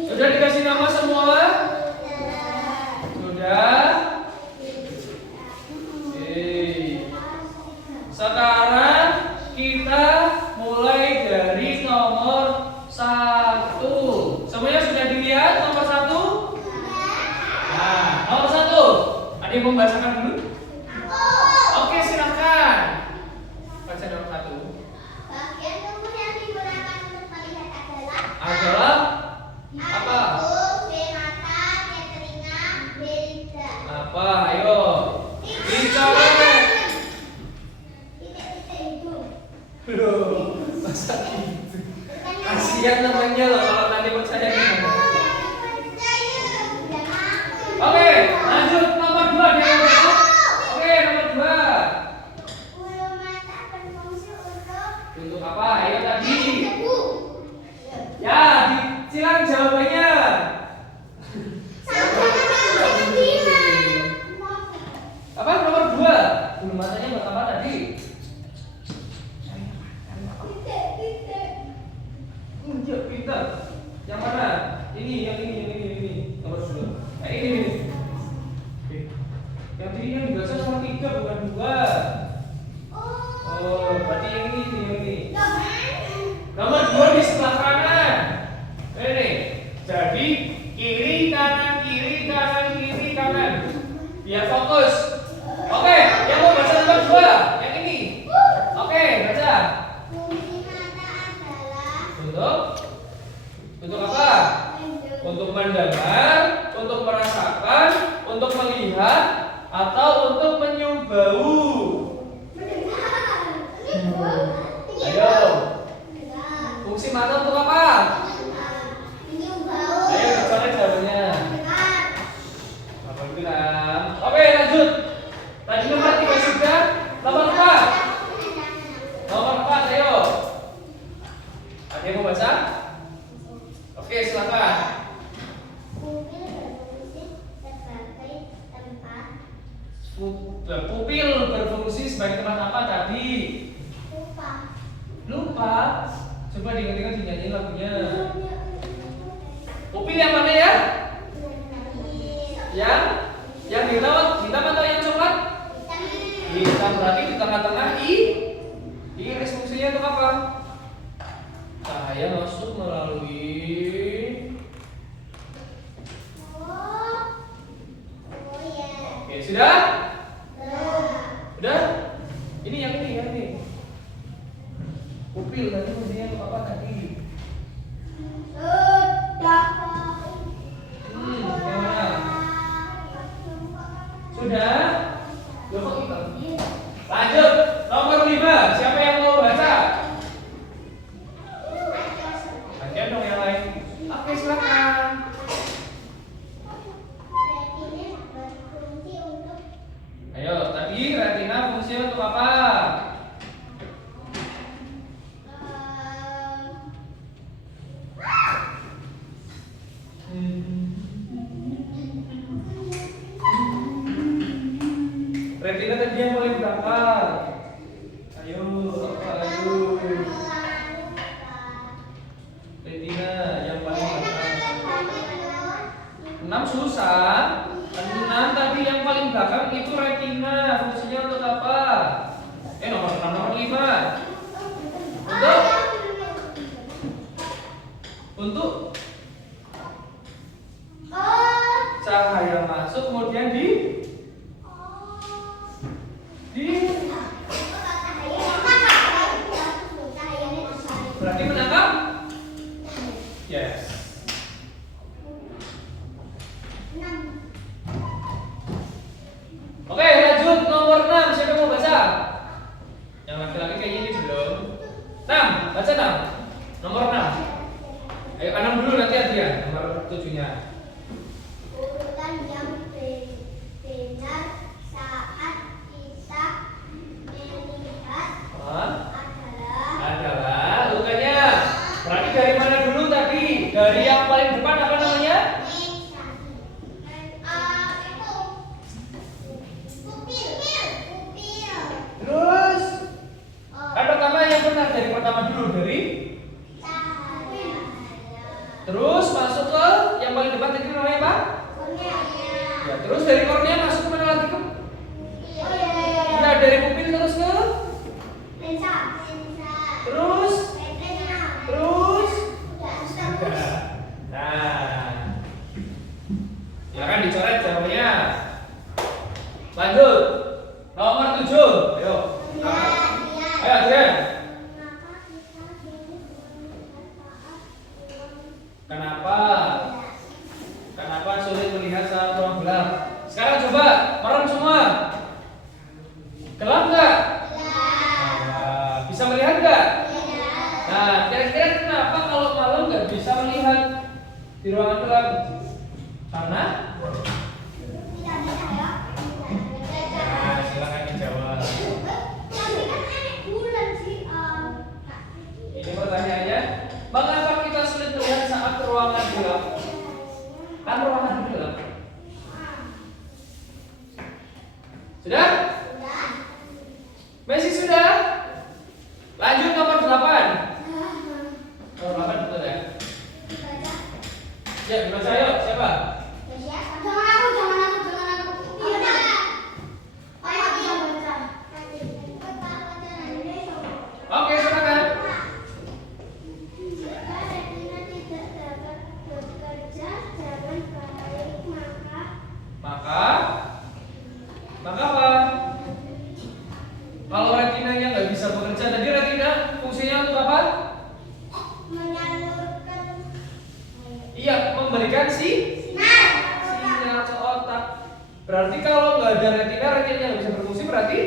Sudah dikasih nama semua? Sudah? Oke. Sekarang kita mulai dari nomor 1. Semuanya sudah dilihat nomor 1? Nah, nomor 1. Ada yang membacakan dulu? Oke, silakan. Baca nomor 1. Bagian tubuh yang digunakan untuk melihat Adalah apa? B mata, C telinga, D lidah. Apa? Ayo. Dicoret. Titik-titik hidung. Loh, masa gitu? Kasihan namanya loh kalau nanti percaya gimana. Oke, lanjut nomor 2 dia yang baca. Oke, nomor 2. Bulu mata berfungsi untuk Untuk apa? Ayo tadi. debu. Ya, silang jawabannya. Apa nomor 2? Bulu matanya buat apa tadi? Iya, pintar. Yang mana? Ini, yang ini. Nomor 2. Nah, ini. Oke. Yang tadi yang dibaca sama 3 bukan 2. Oh, berarti yang ini. Nomor 2 di sebelah kanan. Ini. Jadi kiri kanan. Biar fokus. Oke, yang mau baca nomor 2. Yang ini. Oke, baca. Fungsi mata adalah Untuk apa? Untuk mendengar, untuk merasakan, untuk melihat, atau untuk menyium bau. Ayo. Fungsi mata untuk apa? Ayo bicara jawabannya. Apa bilang? Oke, lanjut. Tadi nomor 3 sudah. Nomor 4. Nomor 4, ayo. Ada yang mau baca? Oke, silakan. Pupil berfungsi sebagai tempat apa tadi? Lupa. Coba diingat-ingat dinyanyiin lagunya. Pupil yang mana ya? Yang hitam atau yang coklat? Hitam, berarti di tengah-tengah iris fungsinya untuk apa? Cahaya masuk melalui. Oke, sudah? Udah? Ini yang ini. Pupil tadi fungsinya untuk apa tadi? Yang mana? Sudah? Loh, kok hitam? Lanjut, nomor 5. Siapa yang mau baca? Bagian dong yang lain. Oke, silakan. Ayo, tadi retina fungsinya untuk apa? Sang. Enam tadi yang paling belakang itu retina. Fungsinya untuk apa? Nomor 6, nomor 5. Untuk cahaya masuk kemudian di berarti menangkap? Yes. Oke, lanjut nomor 6. Siapa yang mau baca? Yang laki-laki kayaknya ini belum. 6, baca 6. Nomor 6. Ayo 6 dulu nanti Adrian, nomor 7-nya. Urutan yang benar saat kita melihat Adalah lukanya. Berarti dari mana dulu tadi? Dari yang paling depan apa namanya? Terus kan pertama yang benar dari pertama dulu dari. Terus masuk ke yang paling depan tadi namanya apa? Ya, terus dari kornea masuk ke mana lagi? Nah, dari pupil terus ke? Terus? Nah, silakan dicoret jawabannya. Lanjut. Nomor 7. Ayo. Ayo, Adrian. Kenapa sulit melihat saat ruang gelap? Sekarang coba merem semua. Gelap nggak? Nah, bisa melihat nggak? Nah, kira-kira kenapa kalau malam nggak bisa melihat di ruangan gelap? Karena? Nah, silakan dijawab. Ini pertanyaannya, mengapa kita sulit melihat saat ruangan gelap? Kan ruangan gelap. Sudah? Masih sudah? Lanjut nomor 8. Nomor 8 betul ya? Ya, dibaca ayo. Siapa? Oke, silakan. Maka apa? Kalau retinanya nggak bisa bekerja, tadi retina fungsinya untuk apa? Iya, memberikan sinyal ke otak. Berarti kalau nggak ada retina, retinanya nggak bisa berfungsi, berarti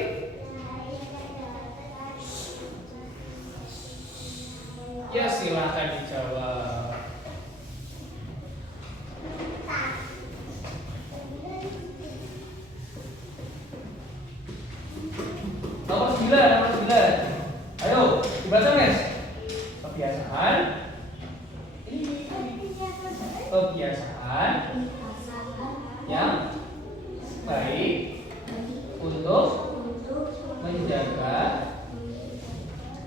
ya silahkan dijawab. Nomor 9. Ayo, dibaca Mes. Kebiasaan yang baik untuk menjaga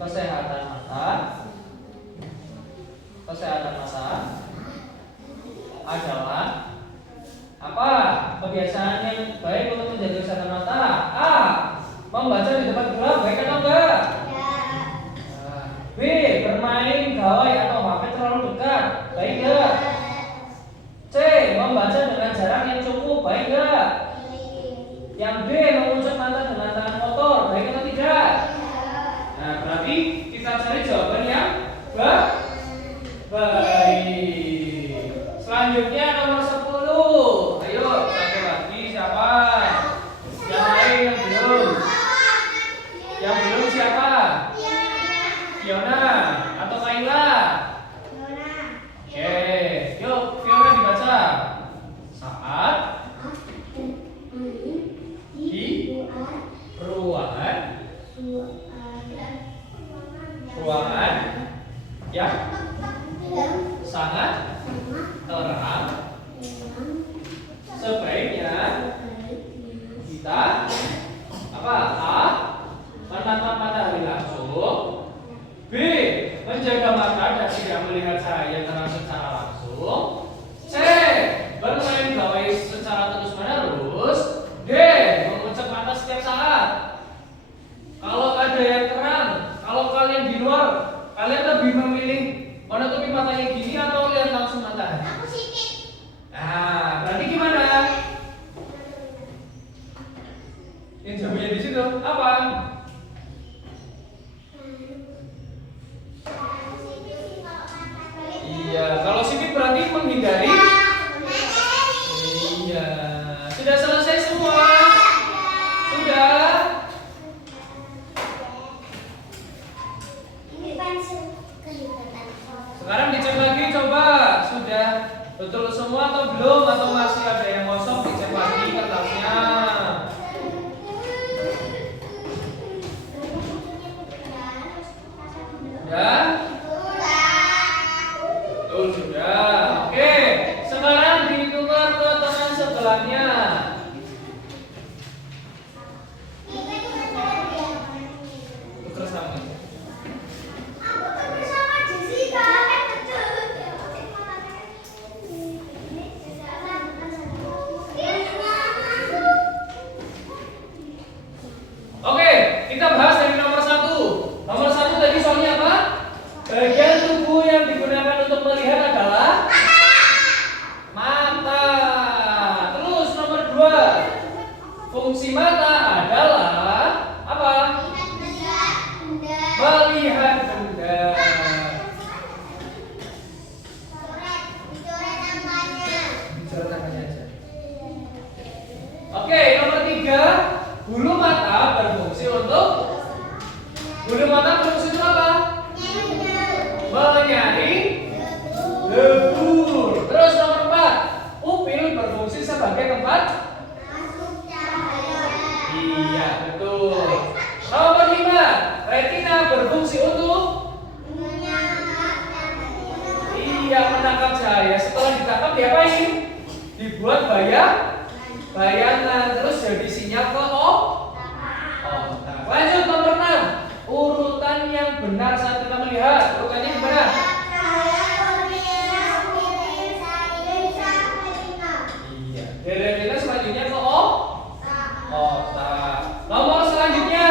kesehatan mata adalah apa? Kebiasaan yang baik untuk menjaga kesehatan mata. A. Membaca di tempat gelap, baik atau enggak? B. Bermain gawai atau HP terlalu dekat, baik enggak? C. Membaca dengan jarak yang cukup, baik enggak? Yang D. Mengucap mata dengan tangan kotor, baik atau tidak? Nah, berarti kita cari jawaban yang baik. Selanjutnya nomor 10. Ayo, satu lagi siapa? Yang lain yang belum? Yang belum siapa? Fiona atau Kaila? Oke, yuk Fiona dibaca. Saat di ruangan yang sangat terang, sebaiknya kita apa? A. Menatap matahari langsung. B. Menjaga mata dan tidak melihat cahaya terang secara langsung. C. Bermain gawai Kalian lebih memilih menutupin matanya gini atau lihat langsung matanya? Aku sipit. Nah, berarti gimana? Yang jawabannya di situ apa? Aku sipit sih kalau mata balik. Iya, kalau sipit berarti menghindari. Iya, sudah selesai semua. Sudah. Ini pensil kelihatan. Sekarang dicek lagi coba. Sudah betul semua atau belum? Atau masih ada yang kosong? Dicek lagi kertasnya. Ya? Betul sudah. Oke, sekarang ditukar ke teman sebelahnya. Tukar sama. Aku tuh bersama Jessica. Oke, kita bahas dari nomor 1. Nomor 1 tadi soalnya apa? Bagian tubuh yang digunakan untuk melihat adalah mata. Terus nomor 2. Fungsi mata adalah apa? Melihat benda. Bicara tangannya aja. Oke, nomor 3. Bulu mata berfungsi untuk apa? Menyaring debu. Terus nomor 4. Pupil berfungsi sebagai tempat. Iya, betul. Nomor 5. Retina berfungsi untuk. Iya, menangkap cahaya. Setelah ditangkap diapain? Dibuat bayangan, terus jadi sinyal ke otak. Lanjut nomor 6. Urutan yang benar saat kita melihat. Urutannya gimana? Iya. Dari retina selanjutnya ke otak. Nomor selanjutnya.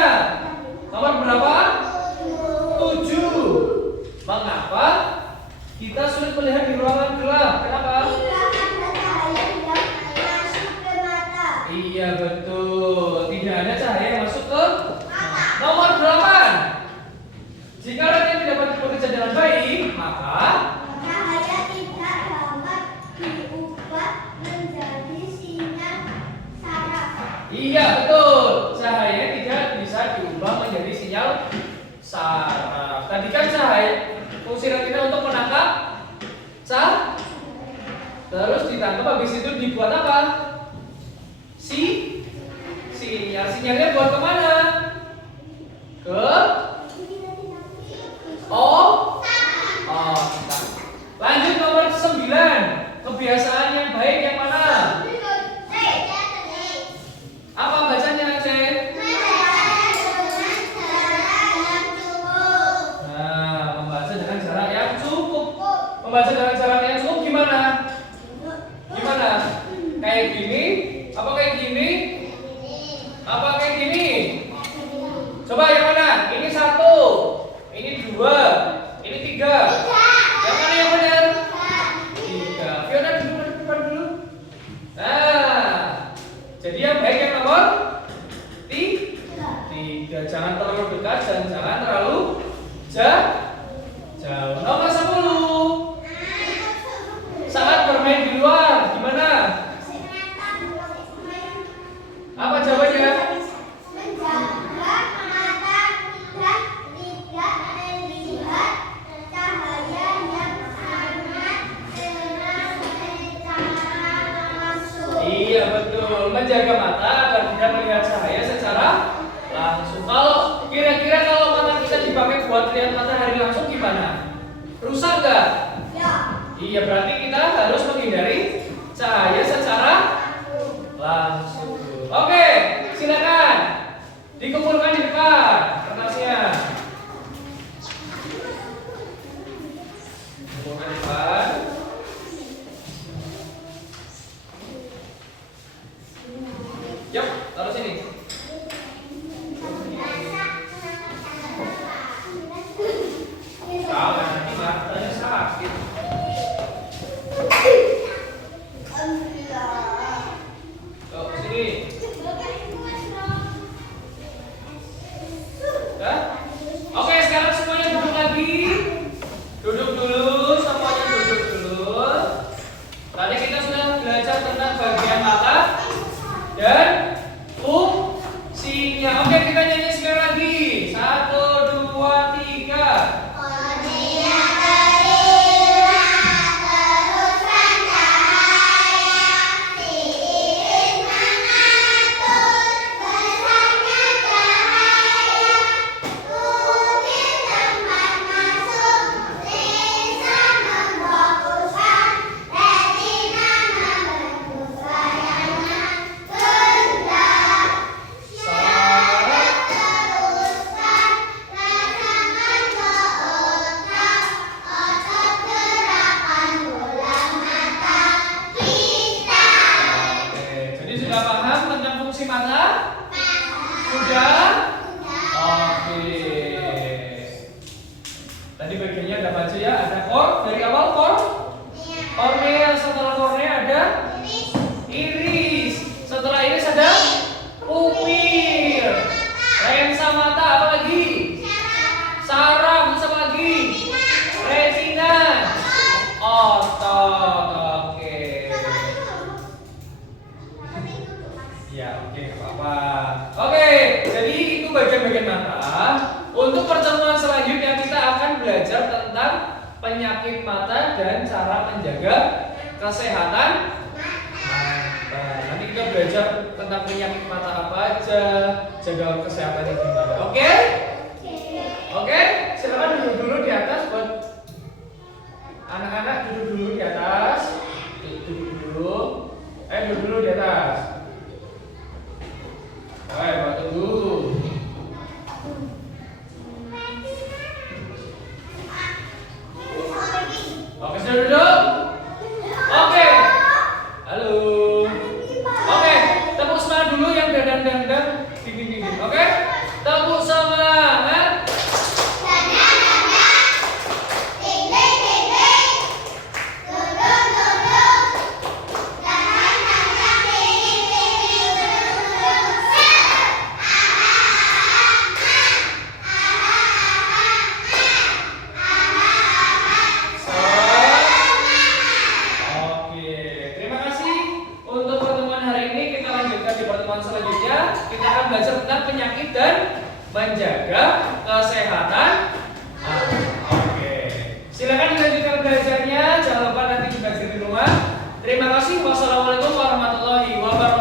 Nomor berapa? 7. Mengapa kita sulit melihat di ruangan gelap? Kenapa? Iya betul. Tidak ada cahaya yang masuk ke. Nomor 8. Jika retina tidak dapat bekerja dengan baik, maka Cahaya tidak dapat diubah menjadi sinyal saraf. iya betul. Cahaya tidak bisa diubah menjadi sinyal saraf. Tadi kan cahaya fungsi retina untuk menangkap cahaya. Terus ditangkap habis itu dibuat apa? Sinyal. Sinyalnya buat kemana? Ke otak. Lanjut nomor 9. Kebiasaan yang baik yang mana? Apa bacanya, Cek? Nah, membaca dengan jarak yang cukup. Membaca dengan jarak yang cukup gimana? Gimana? Kayak gini? Apa kayak gini? Apa kayak gini? Coba yang mana? Ini 1, ini 2, ini 3. Yang mana yang benar? 3. Fiona dulu ke depan dulu. Nah, jadi yang baik yang nomor 3. Jangan terlalu dekat dan jangan terlalu jauh. Nomor 10. Saat bermain di luar, gimana? Apa jawabannya? Menjaga mata dan tidak melihat cahaya yang sangat terang secara langsung. Iya betul, menjaga mata agar tidak melihat cahaya secara langsung. Kalau kira-kira kalau mata kita dipakai buat lihat matahari langsung gimana? Rusak nggak? Ya. Iya berarti kita harus menghindari cahaya secara langsung. Oke, silakan dikumpulkan di depan kertasnya. Kumpulkan di depan. Yuk, taruh sini. Tahu kan nanti matanya sakit. Yuk, sini. Ya? Oke, sekarang semuanya duduk lagi. Duduk dulu, semuanya duduk dulu. Tadi kita sudah belajar tentang bagian mata dan fungsinya. Oke, kita nyanyi sekali lagi. 1, 2, 3. Jadi sudah paham tentang fungsi mata? Sudah? Oke. Tadi bagiannya ada apa aja ya? Ada dari awal kornea, setelah kornea ada iris, setelah iris ada pupil, lensa mata, apa lagi? Saraf, apa lagi? Retina, otot. Oke. Ya, oke, nggak apa-apa. Oke, jadi itu bagian-bagian mata. Untuk pertemuan selanjutnya kita akan belajar tentang penyakit mata dan cara menjaga kesehatan mata. Nanti kita belajar tentang penyakit mata apa aja, jaga kesehatannya gimana. Oke? Oke, silakan duduk dulu di atas buat anak-anak, duduk dulu di atas. Duduk dulu. Duduk dulu di atas. Baik, tunggu. Oke, sudah duduk? Oke. Halo. Oke, tepuk semangat dulu yang dandan-dandan dinding-dinding. Oke? Tepuk semangat. Oke, terima kasih untuk pertemuan hari ini. Kita lanjutkan di pertemuan selanjutnya. Kita akan belajar tentang penyakit dan menjaga kesehatan. Oke, silakan dilanjutkan belajarnya. Jangan lupa nanti dibagi di rumah. Terima kasih. Wassalamualaikum warahmatullahi wabarakatuh.